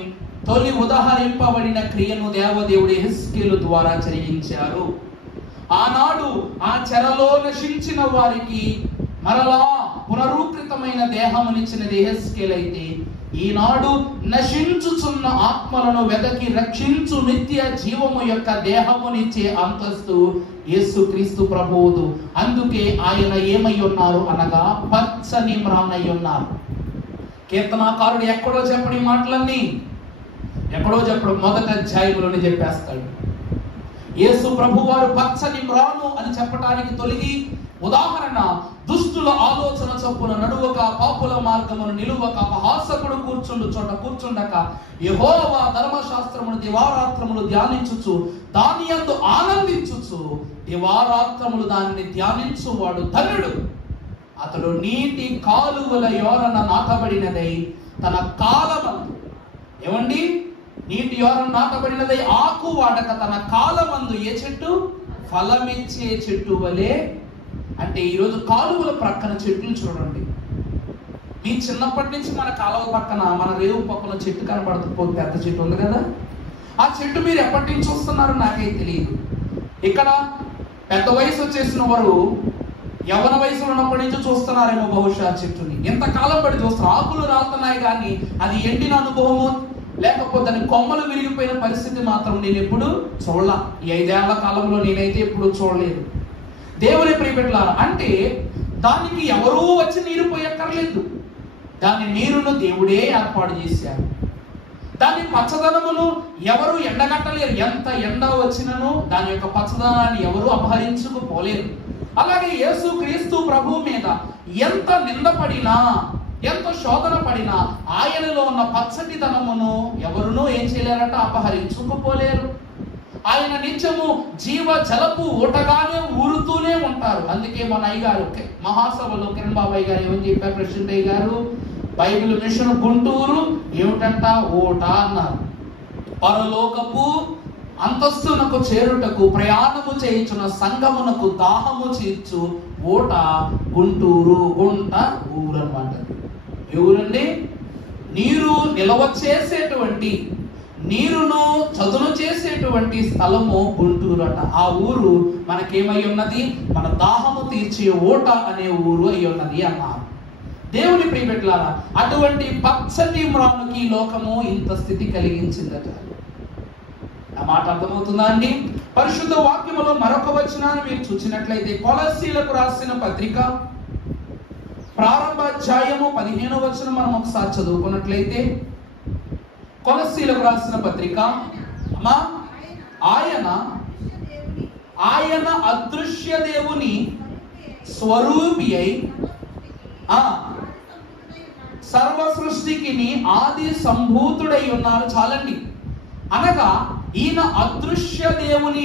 తొలి ఉదాహరింపబడిన క్రియను దేవదేవుడు యెహెజ్కేలు ద్వారా జరిగించారు. ఆనాడు ఆ చెరలో నశించిన వారికి మరలా పునరూకృతమైన దేహమునిచ్చినది యెహెజ్కేలు అయితే, ఈనాడు నశించుచున్న ఆత్మలను వెదకి రక్షించు నిత్య జీవము యొక్క దేహమునిచ్చే అంతస్తు యేసుక్రీస్తు ప్రభువుదు. అందుకే ఆయన ఏమై ఉన్నారు అనగా పచ్చని మ్రానై ఉన్నారు. కీర్తనాకారుడు ఎక్కడో చెప్పని మాటలన్నీ ఎక్కడో చెప్పడు, మొదటి అధ్యాయంలోనే చెప్పేస్తాడు. యేసు ప్రభు వారు పచ్చని మ్రాను అని చెప్పడానికి తొలిగి ఉదాహరణ, దుష్టుల ఆలోచన చొప్పున నడువక, పాపుల మార్గమును నిలువక, అపహాసకుడు కూర్చుండు చోట కూర్చుండక, యెహోవా ధర్మశాస్త్రమును దివారాత్రములు ధ్యానించుచు దాని యందు ఆనందించుచు దివారాత్రములు దానిని ధ్యానించువాడు ధన్యుడు. అతడు నీటి కాలువల యోరన నాటబడినదై తన కాలమందు, ఏమండి, నీటి యోరన నాటబడినదై ఆకు వాడక తన కాలమందు ఏ చెట్టు? ఫలమిచ్చే చెట్టు వలె. అంటే ఈరోజు కాలువల ప్రక్కన చెట్లు చూడండి. మీ చిన్నప్పటి నుంచి మన కాలువ పక్కన, మన రేవు పక్కన చెట్టు కనబడుతుంది, పెద్ద చెట్టు ఉంది కదా. ఆ చెట్టు మీరు ఎప్పటి నుంచి చూస్తున్నారో నాకైతే తెలియదు. ఇక్కడ పెద్ద వయసు వచ్చేసిన వారు యవ్వన వయసులో ఉన్నప్పటి నుంచి చూస్తున్నారేమో బహుశా చెట్టుని. ఎంతకాలం పడి చూస్తున్నారు. ఆకులు రాలుతున్నాయి కానీ అది ఎండిన అనుభవము లేకపోతే దాని కొమ్మలు విరిగిపోయిన పరిస్థితి మాత్రం నేను ఎప్పుడు చూడలా. ఈ 5 ఏళ్ల కాలంలో నేనైతే ఎప్పుడు చూడలేదు. దేవుని ప్రియబిడ్డలారా, అంటే దానికి ఎవరూ వచ్చి నీరు పోయక్కర్లేదు. దాని నీరును దేవుడే ఏర్పాటు చేశారు. దాని పచ్చదనమును ఎవరు ఎండగట్టలేరు. ఎంత ఎండ వచ్చినను దాని యొక్క పచ్చదనాన్ని ఎవరు అపహరించుకుపోలేరు. అలాగే యేసుక్రీస్తు ప్రభు మీద ఎంత నిందపడినా, ఎంత శోధన పడినా ఆయనలో ఉన్న పచ్చటి ధనమును ఎవరునూ ఏం చేయలేరట? అపహరించుకుపోలేరు. ఆయన నిత్యము జీవ జలపు ఊటగానే ఊరుతూనే ఉంటారు. అందుకే మన అయ్యగారు మహాసభలో కిరణ్ బాబాయ్ గారు ఏమని చెప్పారు? ప్రెసిడెంట్ అయ్య గారు బైబిల్ మిషన్ గుంటూరు ఏమిటంట? ఊట అన్నారు. పరలోకపు అంతస్తునకు చేరుటకు ప్రయాణము చేయించున్న సంఘమునకు దాహము తీర్చు ఊట గుంటూరు. గుంట ఊరు అన్నమాట. ఎవరండి? నీరు నిలవ చేసేటువంటి, నీరును చదును చేసేటువంటి స్థలము గుంటూరు అట. ఆ ఊరు మనకేమై ఉన్నది? మన దాహము తీర్చే ఊట అనే ఊరు అయి ఉన్నది అన్నారు. దేవుని ప్రియబిడ్డలారా, అటువంటి పచ్చని మ్రానుకి లోకము ఇంత స్థితి కలిగించిందట. ఆ మాట అర్థమవుతుందా అండి? పరిశుద్ధ వాక్యములో మరొక వచనాన్ని మీరు చూసినట్లయితే కొలస్సీలకు రాసిన పత్రిక ప్రారంభ అధ్యాయము 15వ వచనం మనం ఒకసారి చదువుకున్నట్లయితే, కొలస్సీలకు రాసిన పత్రిక, అమ్మా, ఆయన అదృశ్య దేవుని స్వరూపి అయి సర్వ సృష్టికి ఆది సంభూతుడై ఉన్నారు. చాలండి. అనగా ఈయన అదృశ్య దేవుని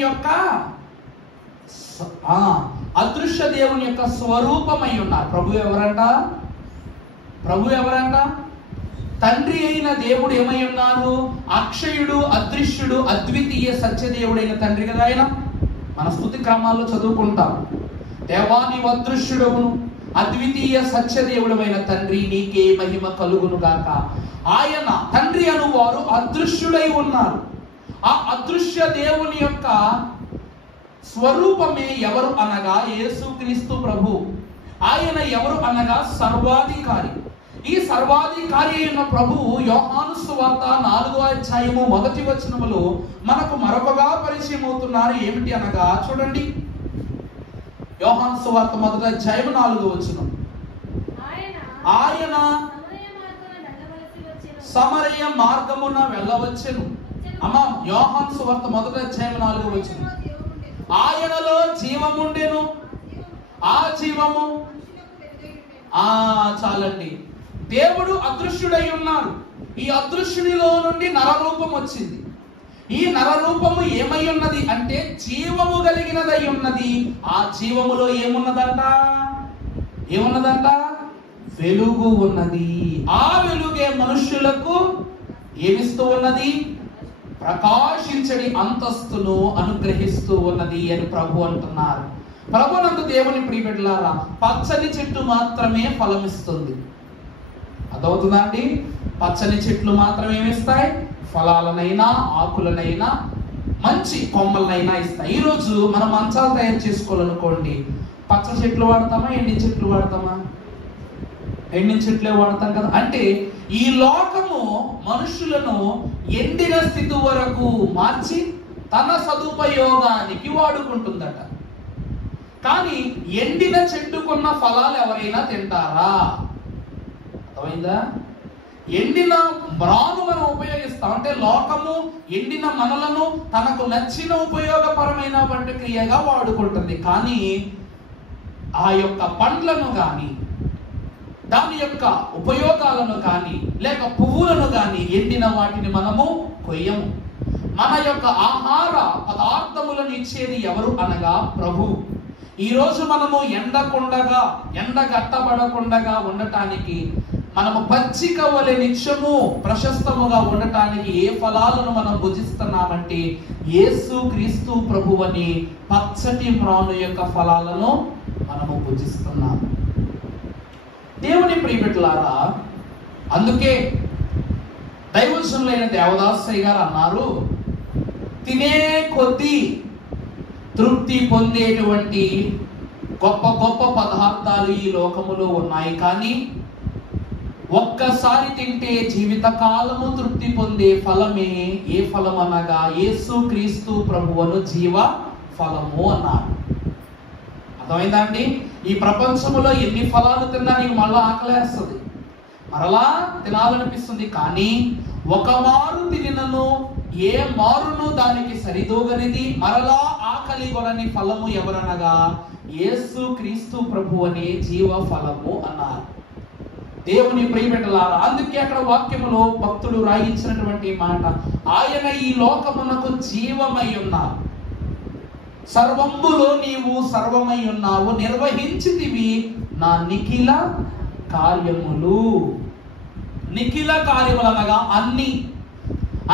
యొక్క స్వరూపమై ఉన్నారు. ప్రభు ఎవరంట? తండ్రి అయిన దేవుడు ఏమై ఉన్నారు? అక్షయుడు, అదృశ్యుడు, అద్వితీయ సత్యదేవుడైన తండ్రి కదా ఆయన. మన స్తుతి క్రమాల్లో చదువుకుంటాం. దేవాని అదృశ్యుడవును అద్వితీయ సత్యదేవుడమైన తండ్రి, నీకే మహిమ కలుగును గాక. ఆయన తండ్రి అను వారు అదృశ్యుడై ఉన్నారు. ఆ అదృశ్య దేవుని యొక్క స్వరూపమే ఎవరు అనగా యేసుక్రీస్తు ప్రభు. ఆయన ఎవరు అనగా సర్వాధికారి. ఈ సర్వాధికారి అయిన ప్రభువు యోహాను సువార్త 4వ అధ్యాయము 1వ వచనములో మనకు మరొకగా పరిచయం అవుతున్నారు. ఏమిటి అనగా చూడండి, యోహాను సువార్త 1వ అధ్యాయము 4వ వచనం. ఆయన సమరయ మార్గమున వెళ్ళవచ్చెను. అమ్మా, యోహాను సువార్త 1వ అధ్యాయం 4వ వచనం. ఆయనలో జీవముండెను, ఆ జీవము చాలండి. దేవుడు అదృశ్యుడై ఉన్నారు. ఈ అదృశ్యునిలో నుండి నరరూపం వచ్చింది. ఈ నరరూపము ఏమై ఉన్నది అంటే జీవము కలిగినదై ఉన్నది. ఆ జీవములో ఏమున్నదంట? వెలుగు ఉన్నది. ఆ వెలుగే మనుష్యులకు ఏమిస్తూ ఉన్నది? ప్రకాశించడి అంతస్తును అనుగ్రహిస్తూ ఉన్నది అని ప్రభు అంటున్నారు. ప్రభునందు దేవుని ప్రియబిడ్డలారా, పచ్చని చెట్టు మాత్రమే ఫలమిస్తుంది. అదవుతుందా అండి? పచ్చని చెట్లు మాత్రం ఏమిస్తాయి? ఫలాలనైనా ఆకులనైనా మంచి కొమ్మలనైనా ఇస్తాయి. ఈరోజు మనం మంచాలు తయారు చేసుకోవాలనుకోండి, పచ్చ చెట్లు వాడతామా, ఎండిన చెట్లు వాడతామా? ఎండిన చెట్లే వాడతాం కదా. అంటే ఈ లోకము మనుషులను ఎండిన స్థితి వరకు మార్చి తన సదుపయోగానికి వాడుకుంటుందట. కానీ ఎండిన చెట్టుకున్న ఫలాలు ఎవరైనా తింటారా? అర్థమైందా? ఎండిన మ్రాను మనం ఉపయోగిస్తాం. అంటే లోకము ఎండిన మనలను తనకు నచ్చిన ఉపయోగపరమైన వంటి క్రియగా వాడుకుంటుంది. కానీ ఆ యొక్క పండ్లను కానీ దాని యొక్క ఉపయోగాలను కానీ లేక పువ్వులను కానీ ఎండిన వాటిని మనము కొయ్యము. మన యొక్క ఆహార పదార్థములను ఇచ్చేది ఎవరు అనగా ప్రభు. ఈరోజు మనము ఎండగట్టబడకుండా ఉండటానికి, మనము పచ్చిక వలె నిత్యము ప్రశస్తముగా ఉండటానికి ఏ ఫలాలను మనం భుజిస్తున్నామంటే యేసు క్రీస్తు ప్రభువని పచ్చటి మ్రాను యొక్క ఫలాలను మనము భుజిస్తున్నాము. దేవుని ప్రియబిడ్డలారా, అందుకే దైవజనులైన దేవదాసయ్య గారు అన్నారు, తినే కొద్దీ తృప్తి పొందేటువంటి గొప్ప గొప్ప పదార్థాలు ఈ లోకములో ఉన్నాయి. కానీ ఒక్కసారి తింటే జీవిత కాలము తృప్తి పొందే ఫలమే ఏ ఫలం అనగా యేసు క్రీస్తు ప్రభువును జీవ ఫలము అన్నారు. అర్థమైందా అండి? ఈ ప్రపంచంలో ఎన్ని ఫలాలు తిన్నా నీకు మళ్ళా ఆకలేస్తుంది, మరలా తినాలనిపిస్తుంది. కానీ ఒక మారు తినను ఏ మారును దానికి సరిదోగనిది మరలా ఆకలి కొనని ఫలము ఎవరనగా యేసు క్రీస్తు ప్రభు అనే జీవ ఫలము అన్నారు. దేవుని ప్రియబిడ్డలారా, అందుకే అక్కడ వాక్యములో భక్తుడు రాయించినటువంటి మాట, ఆయన ఈ లోకమునకు జీవమై ఉన్నారు, సర్వములో నీవు సర్వమై ఉన్నావు, నిర్వహించితివి నా నిఖిల కార్యములు. నిఖిల కార్యములు అనగా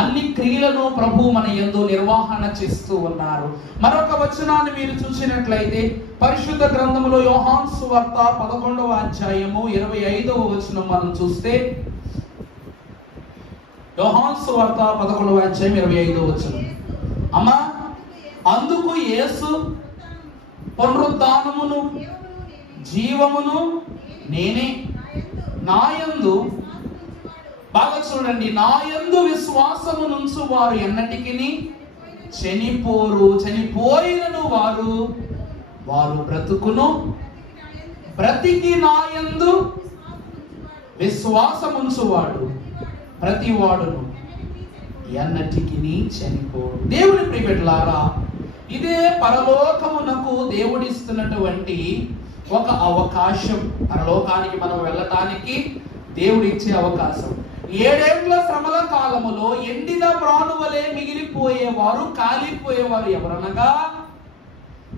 అన్ని క్రియలను ప్రభు మన యందు నిర్వహణ చేస్తూ ఉన్నారు. మరొక వచనాన్ని మీరు చూసినట్లయితే పరిశుద్ధ గ్రంథములో యోహాను సువార్త 11వ అధ్యాయము 25వ వచనం మనం చూస్తే, యోహాను సువార్త 11వ అధ్యాయం 25వ వచనం, అమ్మా అందుకు యేసు పునరుద్ధానమును జీవమును నేనే, నాయందు, బాగా చూడండి, నాయందు విశ్వాసము నుంచు వారు ఎన్నటికి చనిపోరు, చనిపోయినను వారు బ్రతుకును, బ్రతికి నాయందు విశ్వాసముంచువాడు ప్రతివాడును ఎన్నటికి చనిపోడు. దేవుని ప్రియబిడ్డలారా, ఇదే పరలోకమునకు దేవుడిస్తున్నటువంటి ఒక అవకాశం. పరలోకానికి మనం వెళ్ళటానికి దేవుడిచ్చే అవకాశం. 7 ఏళ్ల శ్రమల కాలములో ఎండిన మ్రాను వలె మిగిలిపోయేవారు, కాలిపోయేవారు ఎవరనగా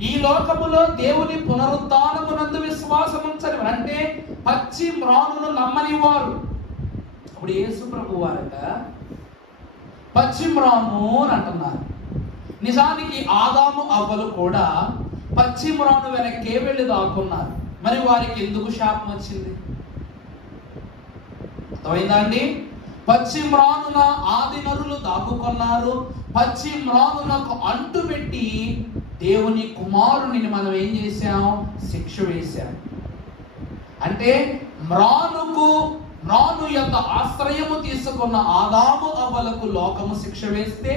ఈ లోకములో దేవుని పునరుద్ధానమునందు విశ్వాసముంచని, అంటే పచ్చి మ్రానును నమ్మని వారు. ఇప్పుడు యేసు ప్రభు వారట పచ్చి మ్రాను అని అంటున్నారు. నిజానికి ఆదాము అవ్వలు కూడా పచ్చి మ్రాను వెనక్కే వెళ్ళి దాక్కున్నారు. మరి వారికి ఎందుకు శాపం వచ్చింది? అర్థమైందా అండి? పచ్చి మ్రానున ఆది నరులు దాక్కున్నారు. పచ్చి మ్రానునకు అంటు పెట్టి దేవుని కుమారుని మనం ఏం చేశాం? శిక్ష వేశాం. అంటే మ్రాను యొక్క ఆశ్రయము తీసుకున్న ఆదాము అవ్వలకు లోకము శిక్ష వేస్తే,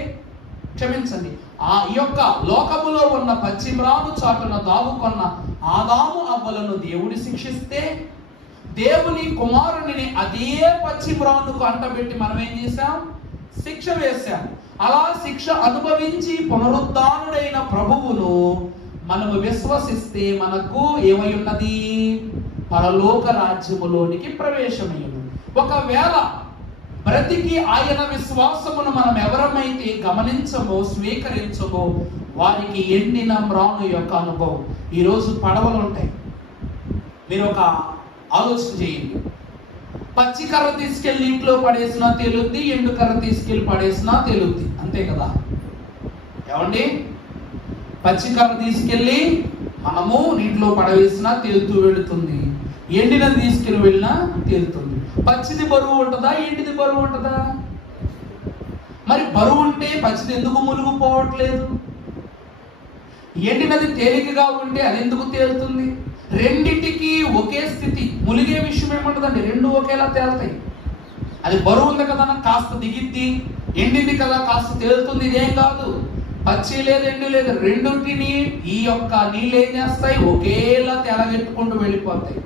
క్షమించండి, ఆ యొక్క లోకములో ఉన్న పచ్చి మ్రాను చాటున దాగుకున్న ఆదాము అవ్వలను దేవుడు శిక్షిస్తే, దేవుని కుమారుని అదే పచ్చి మ్రానుకు అంటబెట్టి మనం ఏం చేశాం? శిక్ష వేశాం. అలా శిక్ష అనుభవించి పునరుద్ధానుడైన ప్రభువును మనము విశ్వసిస్తే మనకు ఏమై ఉన్నది? పరలోక రాజ్యములోనికి ప్రవేశమైనది. ఒకవేళ బ్రతికి ఆయన విశ్వాసమును మనం ఎవరమైతే గమనించమో, స్వీకరించమో, వారికి ఎండిన మ్రాను యొక్క అనుభవం. ఈరోజు పడవలు ఉంటాయి. మీరు ఒక ఆలోచన చేయండి. పచ్చి కర్ర తీసుకెళ్లి ఇంట్లో పడేసినా తేలుద్ది, ఎండు కర్ర తీసుకెళ్లి పడేసినా తేలుద్ది, అంతే కదా? ఏమండి? పచ్చి కర్ర తీసుకెళ్లి మనము నీటిలో పడవేసినా తేలుతూ వెళుతుంది, ఎండినది తీసుకెళ్లి వెళ్ళినా తేలుతుంది. పచ్చిది బరువు ఉంటుందా, ఎండిది బరువు ఉంటుందా? మరి బరువు ఉంటే పచ్చిది ఎందుకు మునిగిపోవట్లేదు? ఎండినది తేలికగా ఉంటే అది ఎందుకు తేలుతుంది? రెండింటికి ఒకే స్థితి, మునిగే విషయం ఏముంటుందండి, రెండు ఒకేలా తేలుతాయి. అది బరువు ఉంది కదా కాస్త దిగిద్ది, ఎండింది కదా కాస్త తేలుతుంది. ఇదేం కాదు, పచ్చి లేదు ఎండు లేదు, రెండింటిని ఈ యొక్క నీళ్ళు ఏం చేస్తాయి, ఒకేలా తెలగెట్టుకుంటూ వెళ్ళిపోతాయి.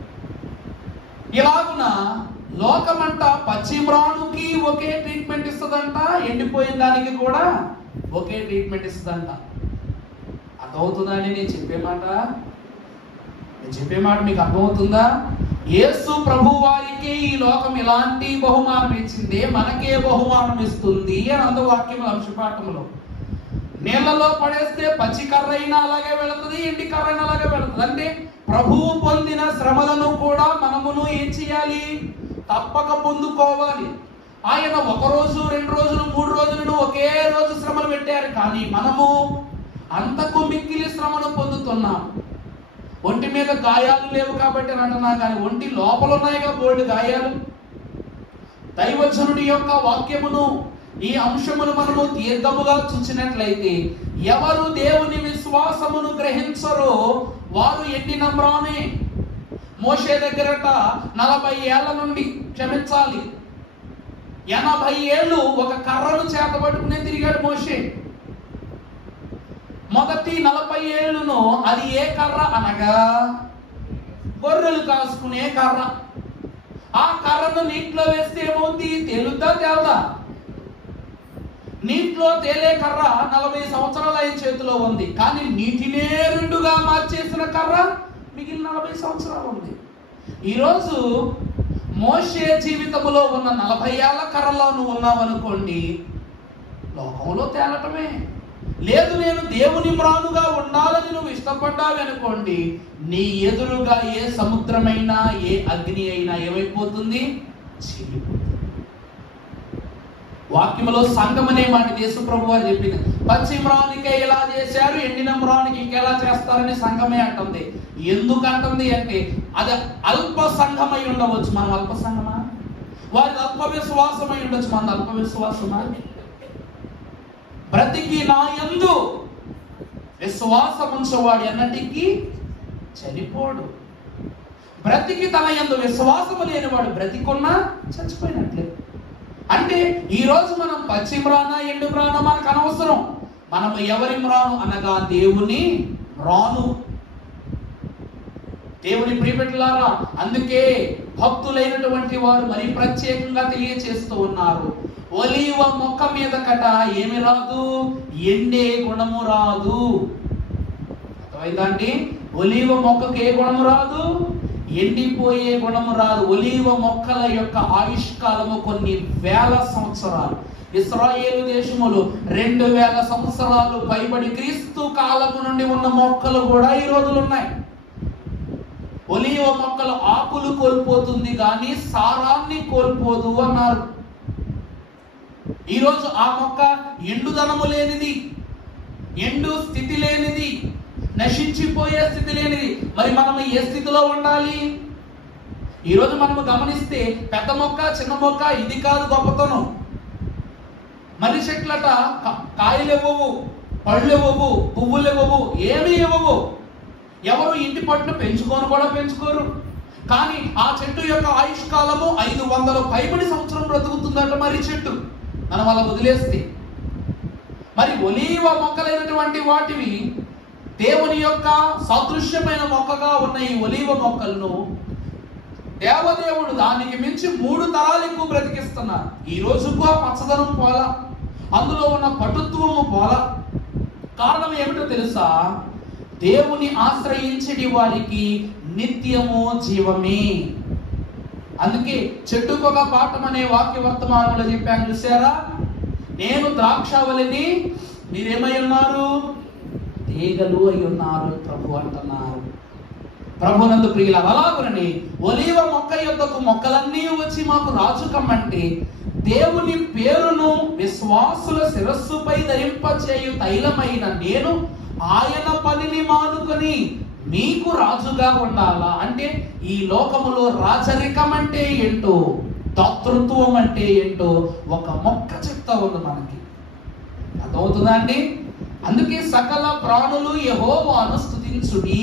ఇలాగున లోకమంట పచ్చి మ్రాణుకి ఒకే ట్రీట్మెంట్ ఇస్తుందంట, ఎండిపోయిన దానికి కూడా ఒకే ట్రీట్మెంట్ ఇస్తుందంట. అర్థమవుతుందని నేను చెప్పే మాట మీకు అర్థమవుతుందా? యేసు ప్రభు వారికి ఈ లోకం ఇలాంటి బహుమానం ఇచ్చింది, మనకే బహుమానం ఇస్తుంది అని అందు వాక్యం అంశపాఠంలో. నీళ్లలో పడేస్తే పచ్చి కర్ర అయినా అలాగే వెళుతుంది, ఎండి కర్ర అయినా అలాగే వెళుతుంది. అంటే ప్రభువు పొందిన శ్రమలను కూడా మనమును ఏం చేయాలి, తప్పక పొందుకోవాలి. ఆయన 1 రోజు 2 రోజులు 3 రోజులను ఒకే రోజు శ్రమలు పెట్టారు, కానీ మనము అంతకు మిక్కిలి శ్రమను పొందుతున్నాం. ఒంటి మీద గాయాలు లేవు కాబట్టి అని అంటున్నా, కానీ ఒంటి లోపల ఉన్నాయిగా బోర్డు గాయాలు. దైవజనుడి యొక్క వాక్యమును, ఈ అంశమును మనము దీర్ఘముగా చూసినట్లయితే, ఎవరు దేవుని విశ్వాసమును గ్రహించరో వారు ఎండిన మ్రానే. మోషే దగ్గరట 40 ఏళ్ల నుండి, క్షమించాలి 80 ఏళ్ళు ఒక కర్రను చేతబట్టుకునే తిరిగాడు మోషే. మొదటి 40 ఏళ్ళును అది ఏ కర్ర అనగా గొర్రెలు కాసుకునే కర్ర. ఆ కర్రను నీటిలో వేస్తే ఏమవుతుంది, తేలుద్దా తేలదా? నీటిలో తేలే కర్ర 40 సంవత్సరాలు ఆయన చేతిలో ఉంది, కానీ నీటినే రెండుగా మార్చేసిన కర్ర మిగిలిన 40 సంవత్సరాలు ఉంది. ఈరోజు మోషే జీవితంలో ఉన్న 40 ఏళ్ల కర్రలో నువ్వు ఉన్నావనుకోండి, లోకంలో తేలటమే. లేదు నేను దేవుని మ్రానుగా ఉండాలని నువ్వు ఇష్టపడ్డావనుకోండి, నీ ఎదురుగా ఏ సముద్రమైనా ఏ అగ్ని అయినా ఏమైపోతుంది, చీలిపోతుంది. వాక్యములో సంఘం అనే మాట యేసు ప్రభువు వారు చెప్పింది. పచ్చి మ్రానికే ఇలా చేశారు, ఎండిన మ్రానికి ఇంకెలా చేస్తారని సంఘమే అంటుంది. ఎందుకు అంటుంది అంటే, అది అల్ప సంఘమై ఉండవచ్చు. మనం అల్ప సంఘమా? వారి అల్ప విశ్వాసమై ఉండొచ్చు, మన అల్ప విశ్వాసమా? బ్రతికి నా యందు విశ్వాసముంచువాడు ఎన్నటికీ చనిపోడు. బ్రతికి తన యందు విశ్వాసము లేనివాడు బ్రతికున్నా చచ్చిపోయినట్లే. అంటే ఈ రోజు మనం పచ్చి మ్రాన ఎండు మ్రాన మనకు అనవసరం. మనం ఎవరి మ్రాను అనగా దేవుని మ్రాను. దేవుని ప్రియబిడ్డలారా, అందుకే భక్తులైనటువంటి వారు మరి ప్రత్యేకంగా తెలియచేస్తూ ఉన్నారు, ఒలీవ మొక్క మీద కట ఏమి రాదు, ఎండే గుణము రాదు. అర్థమైందండి? ఒలీవ మొక్కకు ఏ గుణము రాదు, ఎండిపోయే గుణము రాదు. ఒలీవ మొక్కల యొక్క ఆయుష్కాలము కొన్ని వేల సంవత్సరాలు. ఇశ్రాయేలు దేశములో 2000 సంవత్సరాలు పైబడి క్రీస్తు కాలము నుండి ఉన్న మొక్కలు కూడా ఈ రోజులు ఉన్నాయి. ఒలీవ మొక్కల ఆకులు కోల్పోతుంది కానీ సారాన్ని కోల్పోదు అన్నారు. ఈరోజు ఆ మొక్క ఎండుదనము లేనిది, ఎండు స్థితి లేనిది, నశించిపోయే స్థితి లేనిది. మరి మనం ఏ స్థితిలో ఉండాలి? ఈరోజు మనము గమనిస్తే పెద్ద మొక్క చిన్న మొక్క ఇది కాదు గొప్పతనం. మర్రి చెట్లట కాయలు ఇవ్వవు, పళ్ళు ఇవ్వవు, పువ్వులు ఇవ్వవు, ఏమీ ఇవ్వవు. ఎవరు ఇంటి పట్టును పెంచుకొని కూడా పెంచుకోరు. కానీ ఆ చెట్టు యొక్క ఆయుష్కాలము 500 పైబడి సంవత్సరం బ్రతుకుతుందట మర్రి చెట్టు, మనం అలా వదిలేస్తే. మరి ఒలీవ మొక్కలైనటువంటి వాటివి దేవుని యొక్క సాదృశ్యమైన మొక్కగా ఉన్న ఈ ఒలీవ మొక్కలను దేవదేవుడు దానికి మించి 3 తరాలు ఎక్కువ బ్రతికిస్తున్నారు. ఈ రోజుకు ఆ పచ్చదనం పోలా, అందులో ఉన్న పటుత్వము పోలా. కారణం ఏమిటో తెలుసా? దేవుని ఆశ్రయించడి వారికి నిత్యము జీవమే. అందుకే చెట్టుకొక పాఠం అనే వాక్య వర్తమానంలో చెప్పాను, చూసారా? నేను ద్రాక్షావళిని, మీరేమై ఉన్నారు? తీగలు అయి ఉన్నారు ప్రభు అంటున్నారు. ప్రభునందు ప్రియుల, అలాగునని ఒలీవ మొక్క యొద్దకు మొక్కలన్నీ వచ్చి మాకు రాజు కమ్మంటే, దేవుని పేరును విశ్వాసుల శిరస్సుపై ధరింపచేయు తైలమైన నేను ఆయన పనిని మానుకొని మీకు రాజుగా ఉండాలా. అంటే ఈ లోకములో రాజరికం అంటే ఏంటో, దాతృత్వం అంటే ఏంటో ఒక మొక్క చెప్తా ఉంది మనకి. అర్థమవుతుందా అండి? అందుకే సకల ప్రాణులు యెహోవాను స్తుతించుడి.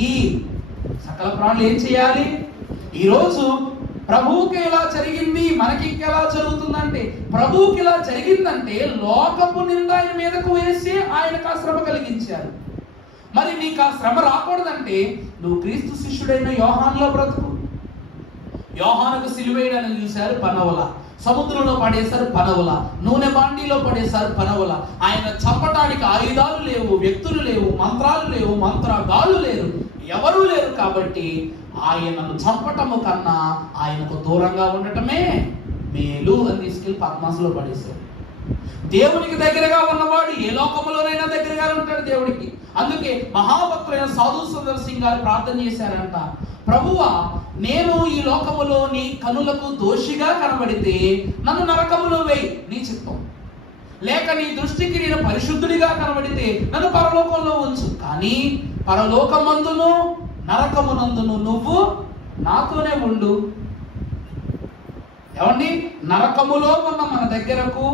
సకల ప్రాణులు ఏం చేయాలి? ఈరోజు ప్రభువుకి ఎలా జరిగింది, మనకి ఇంకెలా జరుగుతుందంటే, ప్రభువుకి ఇలా జరిగిందంటే లోకపు నింద ఆయన మీదకు వేసి ఆయనకు ఆ శ్రమ కలిగించారు. మరి నీకు ఆ శ్రమ రాకూడదంటే నువ్వు క్రీస్తు శిష్యుడైన యోహానులో బ్రతుకు. యోహానుకు సిలువేయడానికి చూశారు, పనవల. సముద్రంలో పడేశారు, పనవల. నూనె బాండీలో పడేశారు, పనవల. ఆయన చంపటానికి ఆయుధాలు లేవు, వ్యక్తులు లేవు, మంత్రాలు లేవు, మంత్రగాళ్ళు లేరు, ఎవరూ లేరు. కాబట్టి ఆయనను చంపటము కన్నా ఆయనకు దూరంగా ఉండటమే మేలు అని తీసుకెళ్లి పద్మాసులో పడేశారు. దేవునికి దగ్గరగా ఉన్నవాడు ఏ లోకములోనైనా దగ్గరగా ఉంటాడు దేవుడికి. అందుకే మహాభక్తులైన సాధు సుందర్ సింగ్ గారు ప్రార్థన చేశారంట, ప్రభువా, నేను ఈ లోకములో నీ కనులకు దోషిగా కనబడితే నన్ను నరకములో వేయి, నీ చిత్తం. లేక నీ దృష్టికి నేను పరిశుద్ధుడిగా కనబడితే నన్ను పరలోకంలో ఉంచు. కానీ పరలోకమందును నరకమునందును నువ్వు నాతోనే ఉండు. ఏమండి? నరకములో ఉన్న మన దగ్గరకు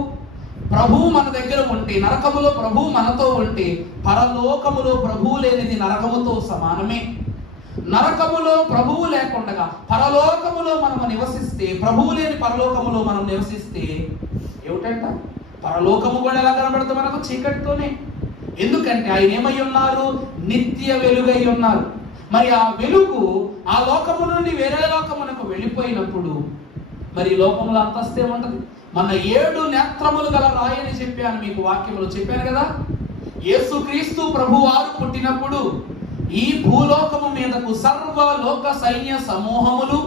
ప్రభువు మన దగ్గర ఉంటే, నరకములో ప్రభువు మనతో ఉంటే, పరలోకములో ప్రభువు లేనిది నరకముతో సమానమే. నరకములో ప్రభువు లేకుండా పరలోకములో మనము నివసిస్తే, ప్రభువు లేని పరలోకములో మనం నివసిస్తే ఏమిటంట? పరలోకము కూడా ఎలా కనబడుతుంది మనకు? చీకటితోనే. ఎందుకంటే ఆయన ఏమై ఉన్నారు? నిత్య వెలుగై ఉన్నారు. మరి ఆ వెలుగు ఆ లోకము నుండి వేరే లోకమునకు వెళ్ళిపోయినప్పుడు మరి లోకముల అంతస్తే ఉంటది. మన 7 నేత్రములు గల రాయని చెప్పాను, మీకు వాక్యములు చెప్పాను కదా. యేసుక్రీస్తు ప్రభువారు పుట్టినప్పుడు ఈ భూలోకము మీదకు సర్వలోక సైన్య సమూహములు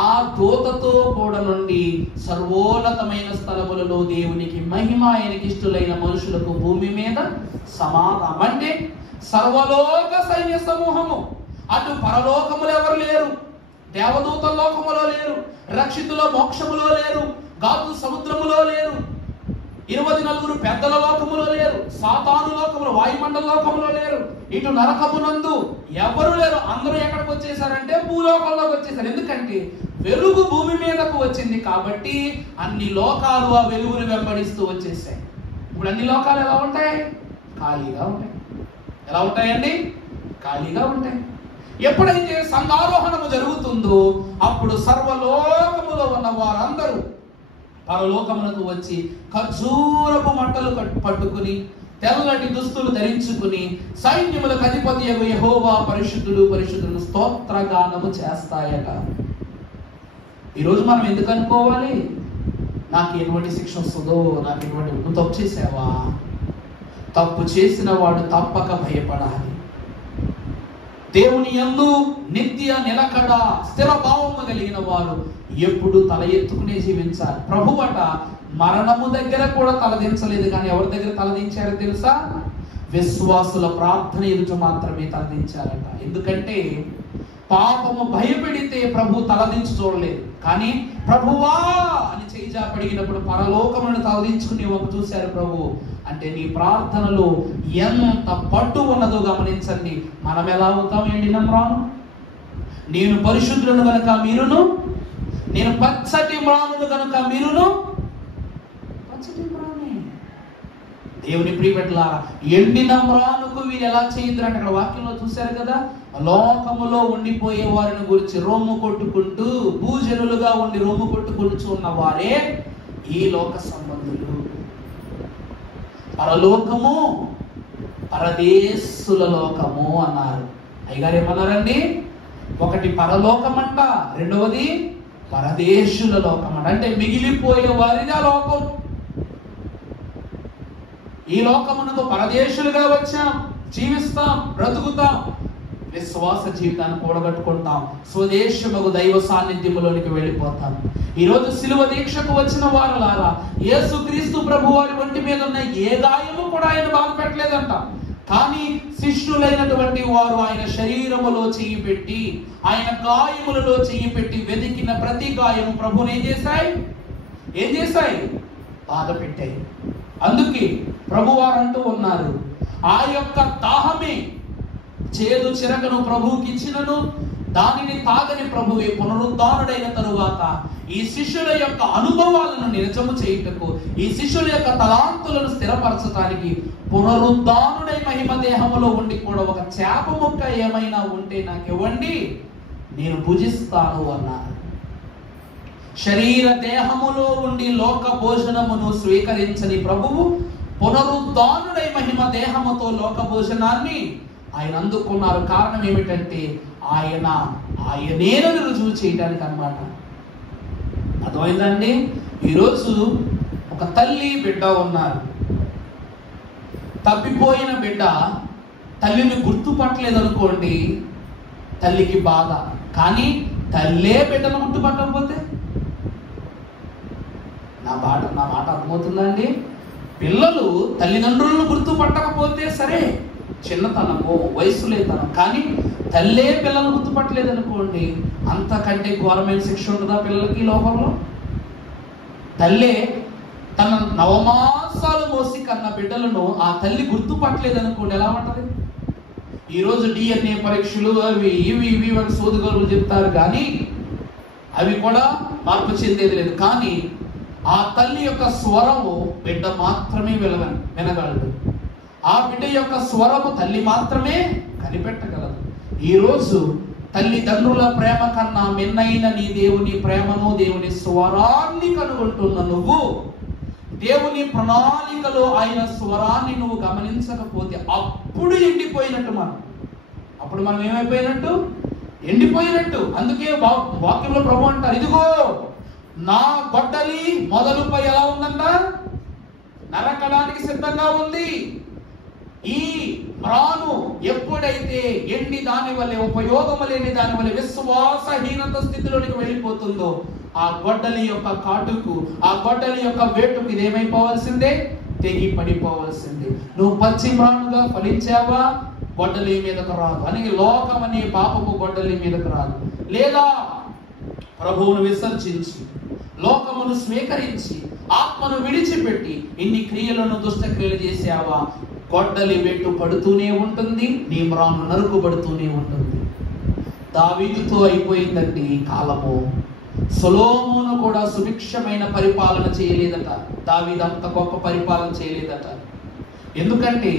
ఆ దూతతో కూడా నుండి సర్వోన్నతమైన స్థలములలో దేవునికి మహిమ, ఆయనకి ఇష్టలైన మనుషులకు భూమి మీద సమాధానం. అంటే సర్వలోక సైన్య సమూహము. అటు పరలోకములు ఎవరు లేరు, దేవదూత లోకములో లేరు, రక్షితుల మోక్షములో లేరు, గాతు సముద్రములో లేరు, 24 పెద్దల లోకములో లేరు, సాతాను లోకములో, వాయుమండల లోకములో లేరు, ఇటు నరకమునందు ఎవరు లేరు. అందరూ ఎక్కడికి వచ్చేసారంటే భూలోకంలోకి వచ్చేసారు. ఎందుకంటే వెలుగు భూమి మీదకు వచ్చింది కాబట్టి అన్ని లోకాలు ఆ వెలుగును వెంబడిస్తూ వచ్చేసాయి. ఇప్పుడు అన్ని లోకాలు ఎలా ఉంటాయి? ఖాళీగా ఉంటాయి. ఎలా ఉంటాయండి? ఖాళీగా ఉంటాయి. ఎప్పుడైతే సంఘారోహణము జరుగుతుందో అప్పుడు సర్వలోకములో ఉన్న వారందరూ పరలోకమునకు వచ్చి ఖర్జూరపు మంటలు పట్టుకుని తెల్లటి దుస్తులు ధరించుకుని సైన్యములకు అధిపతియగు యెహోవా పరిశుద్ధుడు పరిశుద్ధుడు స్తోత్రగానము చేస్తాయట. ఈరోజు మనం ఎందుకు అనుకోవాలి నాకు ఎటువంటి శిక్ష వస్తుందో, నాకు ఎటువంటి, నువ్వు తప్పు చేసావా? తప్పు చేసిన వాడు తప్పక భయపడాలి. దేవుని యందు నిత్య నిలకడ స్థిర భావము కలిగిన వారు ఎప్పుడు తల ఎత్తుకునే జీవించాలి. ప్రభువట మరణము దగ్గర కూడా తలదించలేదు, కానీ ఎవరి దగ్గర తలదించారో తెలుసా? విశ్వాసుల ప్రార్థన ఎదుట మాత్రమే తలదించారట. ఎందుకంటే పాపము భయపెడితే ప్రభు తలదించి చూడలేదు, కానీ ప్రభువా అని చేజాపడిగినప్పుడు పరలోకమును తలదించుకుని ఒక చూశారు ప్రభు. అంటే నీ ప్రార్థనలో ఎంత పట్టు ఉన్నదో గమనించండి. మనం ఎలా అవుతాం? ఎండిన మ్రాను, నేను పరిశుద్ధులను గనుక మీరును, నేను పచ్చటి మ్రానును గనుక మీరును పచ్చటి మ్రానే. దేవుని ప్రియబిడ్డలారా, ఎండిన మ్రానుకు వీరు ఎలా చేయదురంటే అక్కడ వాక్యంలో చూశారు కదా, లోకములో ఉండిపోయే వారిని గురించి రొమ్ము కొట్టుకుంటూ భూజనులుగా ఉండి రొమ్ము కొట్టుకుంటూ ఉన్న వారే ఈ లోక సంబంధులు. పరలోకము పరదేశుల లోకము అన్నారు. అయ్యగారు ఏమన్నారండి? ఒకటి పరలోకమంట, రెండవది పరదేశుల లోకమంట. అంటే మిగిలిపోయే వారిది ఆ లోకం. ఈ లోకమునకు పరదేశులుగా వచ్చాం, జీవిస్తాం, బ్రతుకుతాం, విశ్వాస జీవితాన్ని కూడగట్టుకుంటాం, స్వదేశముకు దైవ సాన్నిధ్యములోనికి వెళ్ళిపోతాం. ఈరోజు శిలువ దీక్షకు వచ్చిన వారులారా, యేసుక్రీస్తు ప్రభు వారి ఒంటి మీద ఉన్న ఏ గాయము కూడా ఆయన బాధ పెట్టలేదంట. కానీ శిష్యులైనటువంటి వారు ఆయన శరీరములో చెయ్యి పెట్టి, ఆయన గాయములలో చెయ్యి పెట్టి వెతికిన ప్రతి గాయము ప్రభుని ఏం చేశాయి? బాధ పెట్టాయి. అందుకే ప్రభువారు అంటూ ఉన్నారు, ఆ యొక్క దాహమే చేదు చిరకను ప్రభువుకి ఇచ్చినను దానిని తాగని ప్రభువే పునరుద్ధానుడైన తరువాత ఈ శిష్యుల యొక్క అనుభవాలను నిజము చేయుటకు, ఈ శిష్యుల యొక్క తలాంతులను స్థిరపరచడానికి పునరుద్ధానుడై మహిమ దేహములో ఉండి కూడా ఒక చేప ముక్క ఏమైనా ఉంటే నాకు ఇవ్వండి, నేను భుజిస్తాను అన్నారు. శరీర దేహములో ఉండి లోక భోజనమును స్వీకరించని ప్రభువు పునరుద్ధానుడై మహిమ దేహముతో లోక భోజనాన్ని ఆయన అందుకున్నారు. కారణం ఏమిటంటే ఆయనేనని రుజువు చేయడానికి అన్నమాట. అర్థమైందండి? ఈరోజు ఒక తల్లి బిడ్డ ఉన్నారు. తప్పిపోయిన బిడ్డ తల్లిని గుర్తుపట్టలేదు అనుకోండి, తల్లికి బాధ. కానీ తల్లే బిడ్డను గుర్తుపట్టకపోతే, నా మాట అర్థమవుతుందండి? పిల్లలు తల్లిదండ్రులను గుర్తుపట్టకపోతే సరే, చిన్నతనము, వయసులేతనం. కానీ తల్లే పిల్లలు గుర్తుపట్టలేదు అనుకోండి, అంతకంటే ఘోరమైన శిక్ష ఉంటుందా పిల్లలకి లోకంలో? తల్లే తన నవమాసాలు మోసి కన్న బిడ్డలను ఆ తల్లి గుర్తుపట్టలేదు అనుకోండి, ఎలా ఉంటది? ఈరోజు DNA పరీక్షలు అవి ఇవి సోదుగోలు చెప్తారు, కానీ అవి కూడా మార్పు చెందేది లేదు. కానీ ఆ తల్లి యొక్క స్వరము బిడ్డ మాత్రమే వినగలదు. ఆ బిడ్డ యొక్క స్వరము తల్లి మాత్రమే కనిపెట్టగలదు. ఈరోజు తల్లిదండ్రుల ప్రేమ కన్నా మిన్నైన నీ దేవుని ప్రేమను, దేవుని స్వరాన్ని కనుగొంటున్న నువ్వు, దేవుని ప్రణాళికలో ఆయన స్వరాన్ని నువ్వు గమనించకపోతే అప్పుడు ఎండిపోయినట్టు అప్పుడు మనం ఏమైపోయినట్టు? ఎండిపోయినట్టు. అందుకే వాక్యంలో ప్రభు అంటారు, ఇదిగో నా గొడ్డలి మొదలుపై ఎలా ఉందంట? నరకడానికి సిద్ధంగా ఉంది. ఈ మ్రాను ఎప్పుడైతే ఎండి దాని వల్ల, ఉపయోగము లేని దాని వల్ల విశ్వాసహీనత స్థితిలోనికి వెళ్ళిపోతుందో, ఆ గొడ్డలి యొక్క కాటుకు, ఆ గొడ్డలి యొక్క వేటుకు ఇది ఏమైపోవాల్సిందే? తెగి పడిపోవాల్సిందే. నువ్వు పచ్చి మ్రానుగా ఫలించావా, గొడ్డలి మీదకు రాదు. అని లోకం అనే పాపపు గొడ్డలి మీదకు రాదు. లేదా ప్రభువును విసర్జించి, లోకమును స్వీకరించి, ఆత్మను విడిచిపెట్టి ఇన్ని క్రియలను, దుష్ట క్రియలు చేసావా, గొడ్డలి వెట్టు పడుతూనే ఉంటుంది, నీ మ్రాను నరుకుబడుతూనే ఉంటుంది. దావీదుతో అయిపోయిందండి ఈ కాలము. సొలొమోను కూడా సుభిక్షమైన పరిపాలన చేయలేదట. దావీదు అంత గొప్ప పరిపాలన చేయలేదట. ఎందుకంటే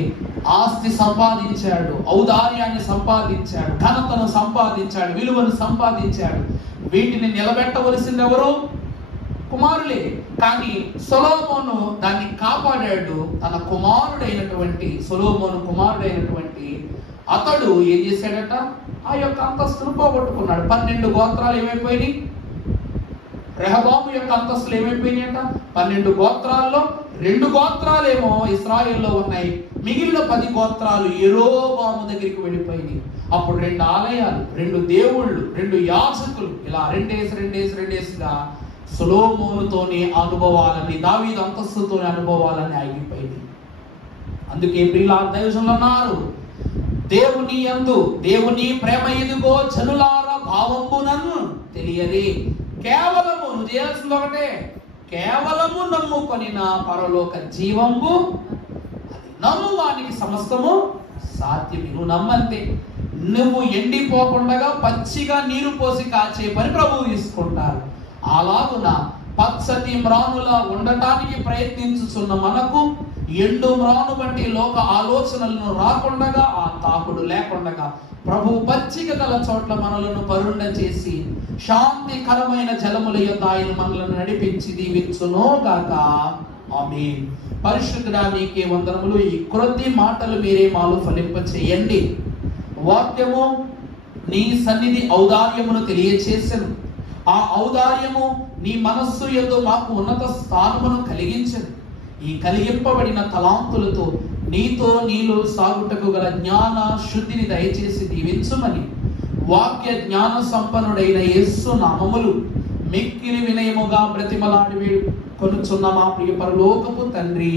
ఆస్తి సంపాదించాడు, ఔదార్యాన్ని సంపాదించాడు, ఘనతను సంపాదించాడు, విలువను సంపాదించాడు. వీటిని నిలబెట్టవలసింది ఎవరు? కుమారులే. కానీ సొలొమోను దాన్ని కాపాడాడు. తన కుమారుడైనటువంటి సొలొమోను కుమారుడైనటువంటి అతడు ఏం చేశాడట? ఆ యొక్క అంతస్తును పోగొట్టుకున్నాడు. 12 గోత్రాలు ఏమైపోయినాయి? రెహబాము యొక్క అంతస్తులు ఏమైపోయినాయట? 12 గోత్రాల్లో 2 గోత్రాలేమో ఇశ్రాయేల్లో ఉన్నాయి. మిగిలిన 10 గోత్రాలు యెరోబాము దగ్గరికి వెళ్ళిపోయినాయి. అప్పుడు 2 ఆలయాలు, 2 దేవుళ్ళు, 2 యాజకులు, ఇలా రెండేసిగా సొలొమోనుతోనే అనుభవాలని, దావీదు అంతస్తుతోనే అనుభవాలని ఆగిపోయింది. అందుకే ప్రియులారా, దైవజనులు అన్నారు, దేవుని యందు దేవుని ప్రేమ ఎదుగో జనులారా భావంబునను తెలియదే. కేవలము నువ్వు చేయాల్సింది ఒకటే, కేవలము నమ్ముకొనిన పరలోక జీవంబు నమ్మువానికి సమస్తము సాధ్యమే. నువ్వు నమ్మంతే. నువ్వు ఎండిపోకుండా పచ్చిగా నీరు పోసి కాచే పని ప్రభువు తీసుకుంటారు. అలాగున పచ్చటి మ్రానులా ఉండటానికి ప్రయత్నించుచున్న మనకు ఎండు మ్రాను వంటి లోక ఆలోచనలను రాకుండా, ఆ తాకుడు లేకుండా ప్రభు పచ్చిక గల చోట్ల మనలను పరుండ చేసి శాంతికరమైన జలముల యొద్ద ఆయన మనలను నడిపించి దీవించును గాక. ఆమేన్. పరిశుద్ధుడా, నీకే వందనములు. ఈ క్రొత్త మాటలు మీరే మాలో ఫలింప చేయండి. వాక్యము నీ సన్నిధి ఔదార్యమును తెలియచేసెను. ఆ ఔదార్యము నీ మనస్సు యందు మాకు ఉన్నత స్థానమును కలిగించను. ఈ కలిగింపబడిన తలాంతులతో నీలో సాగుటకు గల జ్ఞాన శుద్ధిని దయచేసి దీవించుమని వాక్య జ్ఞాన సంపన్నుడైన యేసు నామములు మిక్కిలి వినయముగా బ్రతిమలాడి కొనుచున్న మా ప్రియ పరలోకపు తండ్రి.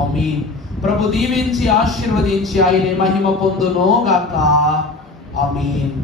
ఆమేన్. ప్రభు దీవించి ఆశీర్వదించి ఆయనే మహిమ పొందును గాక. ఆమేన్.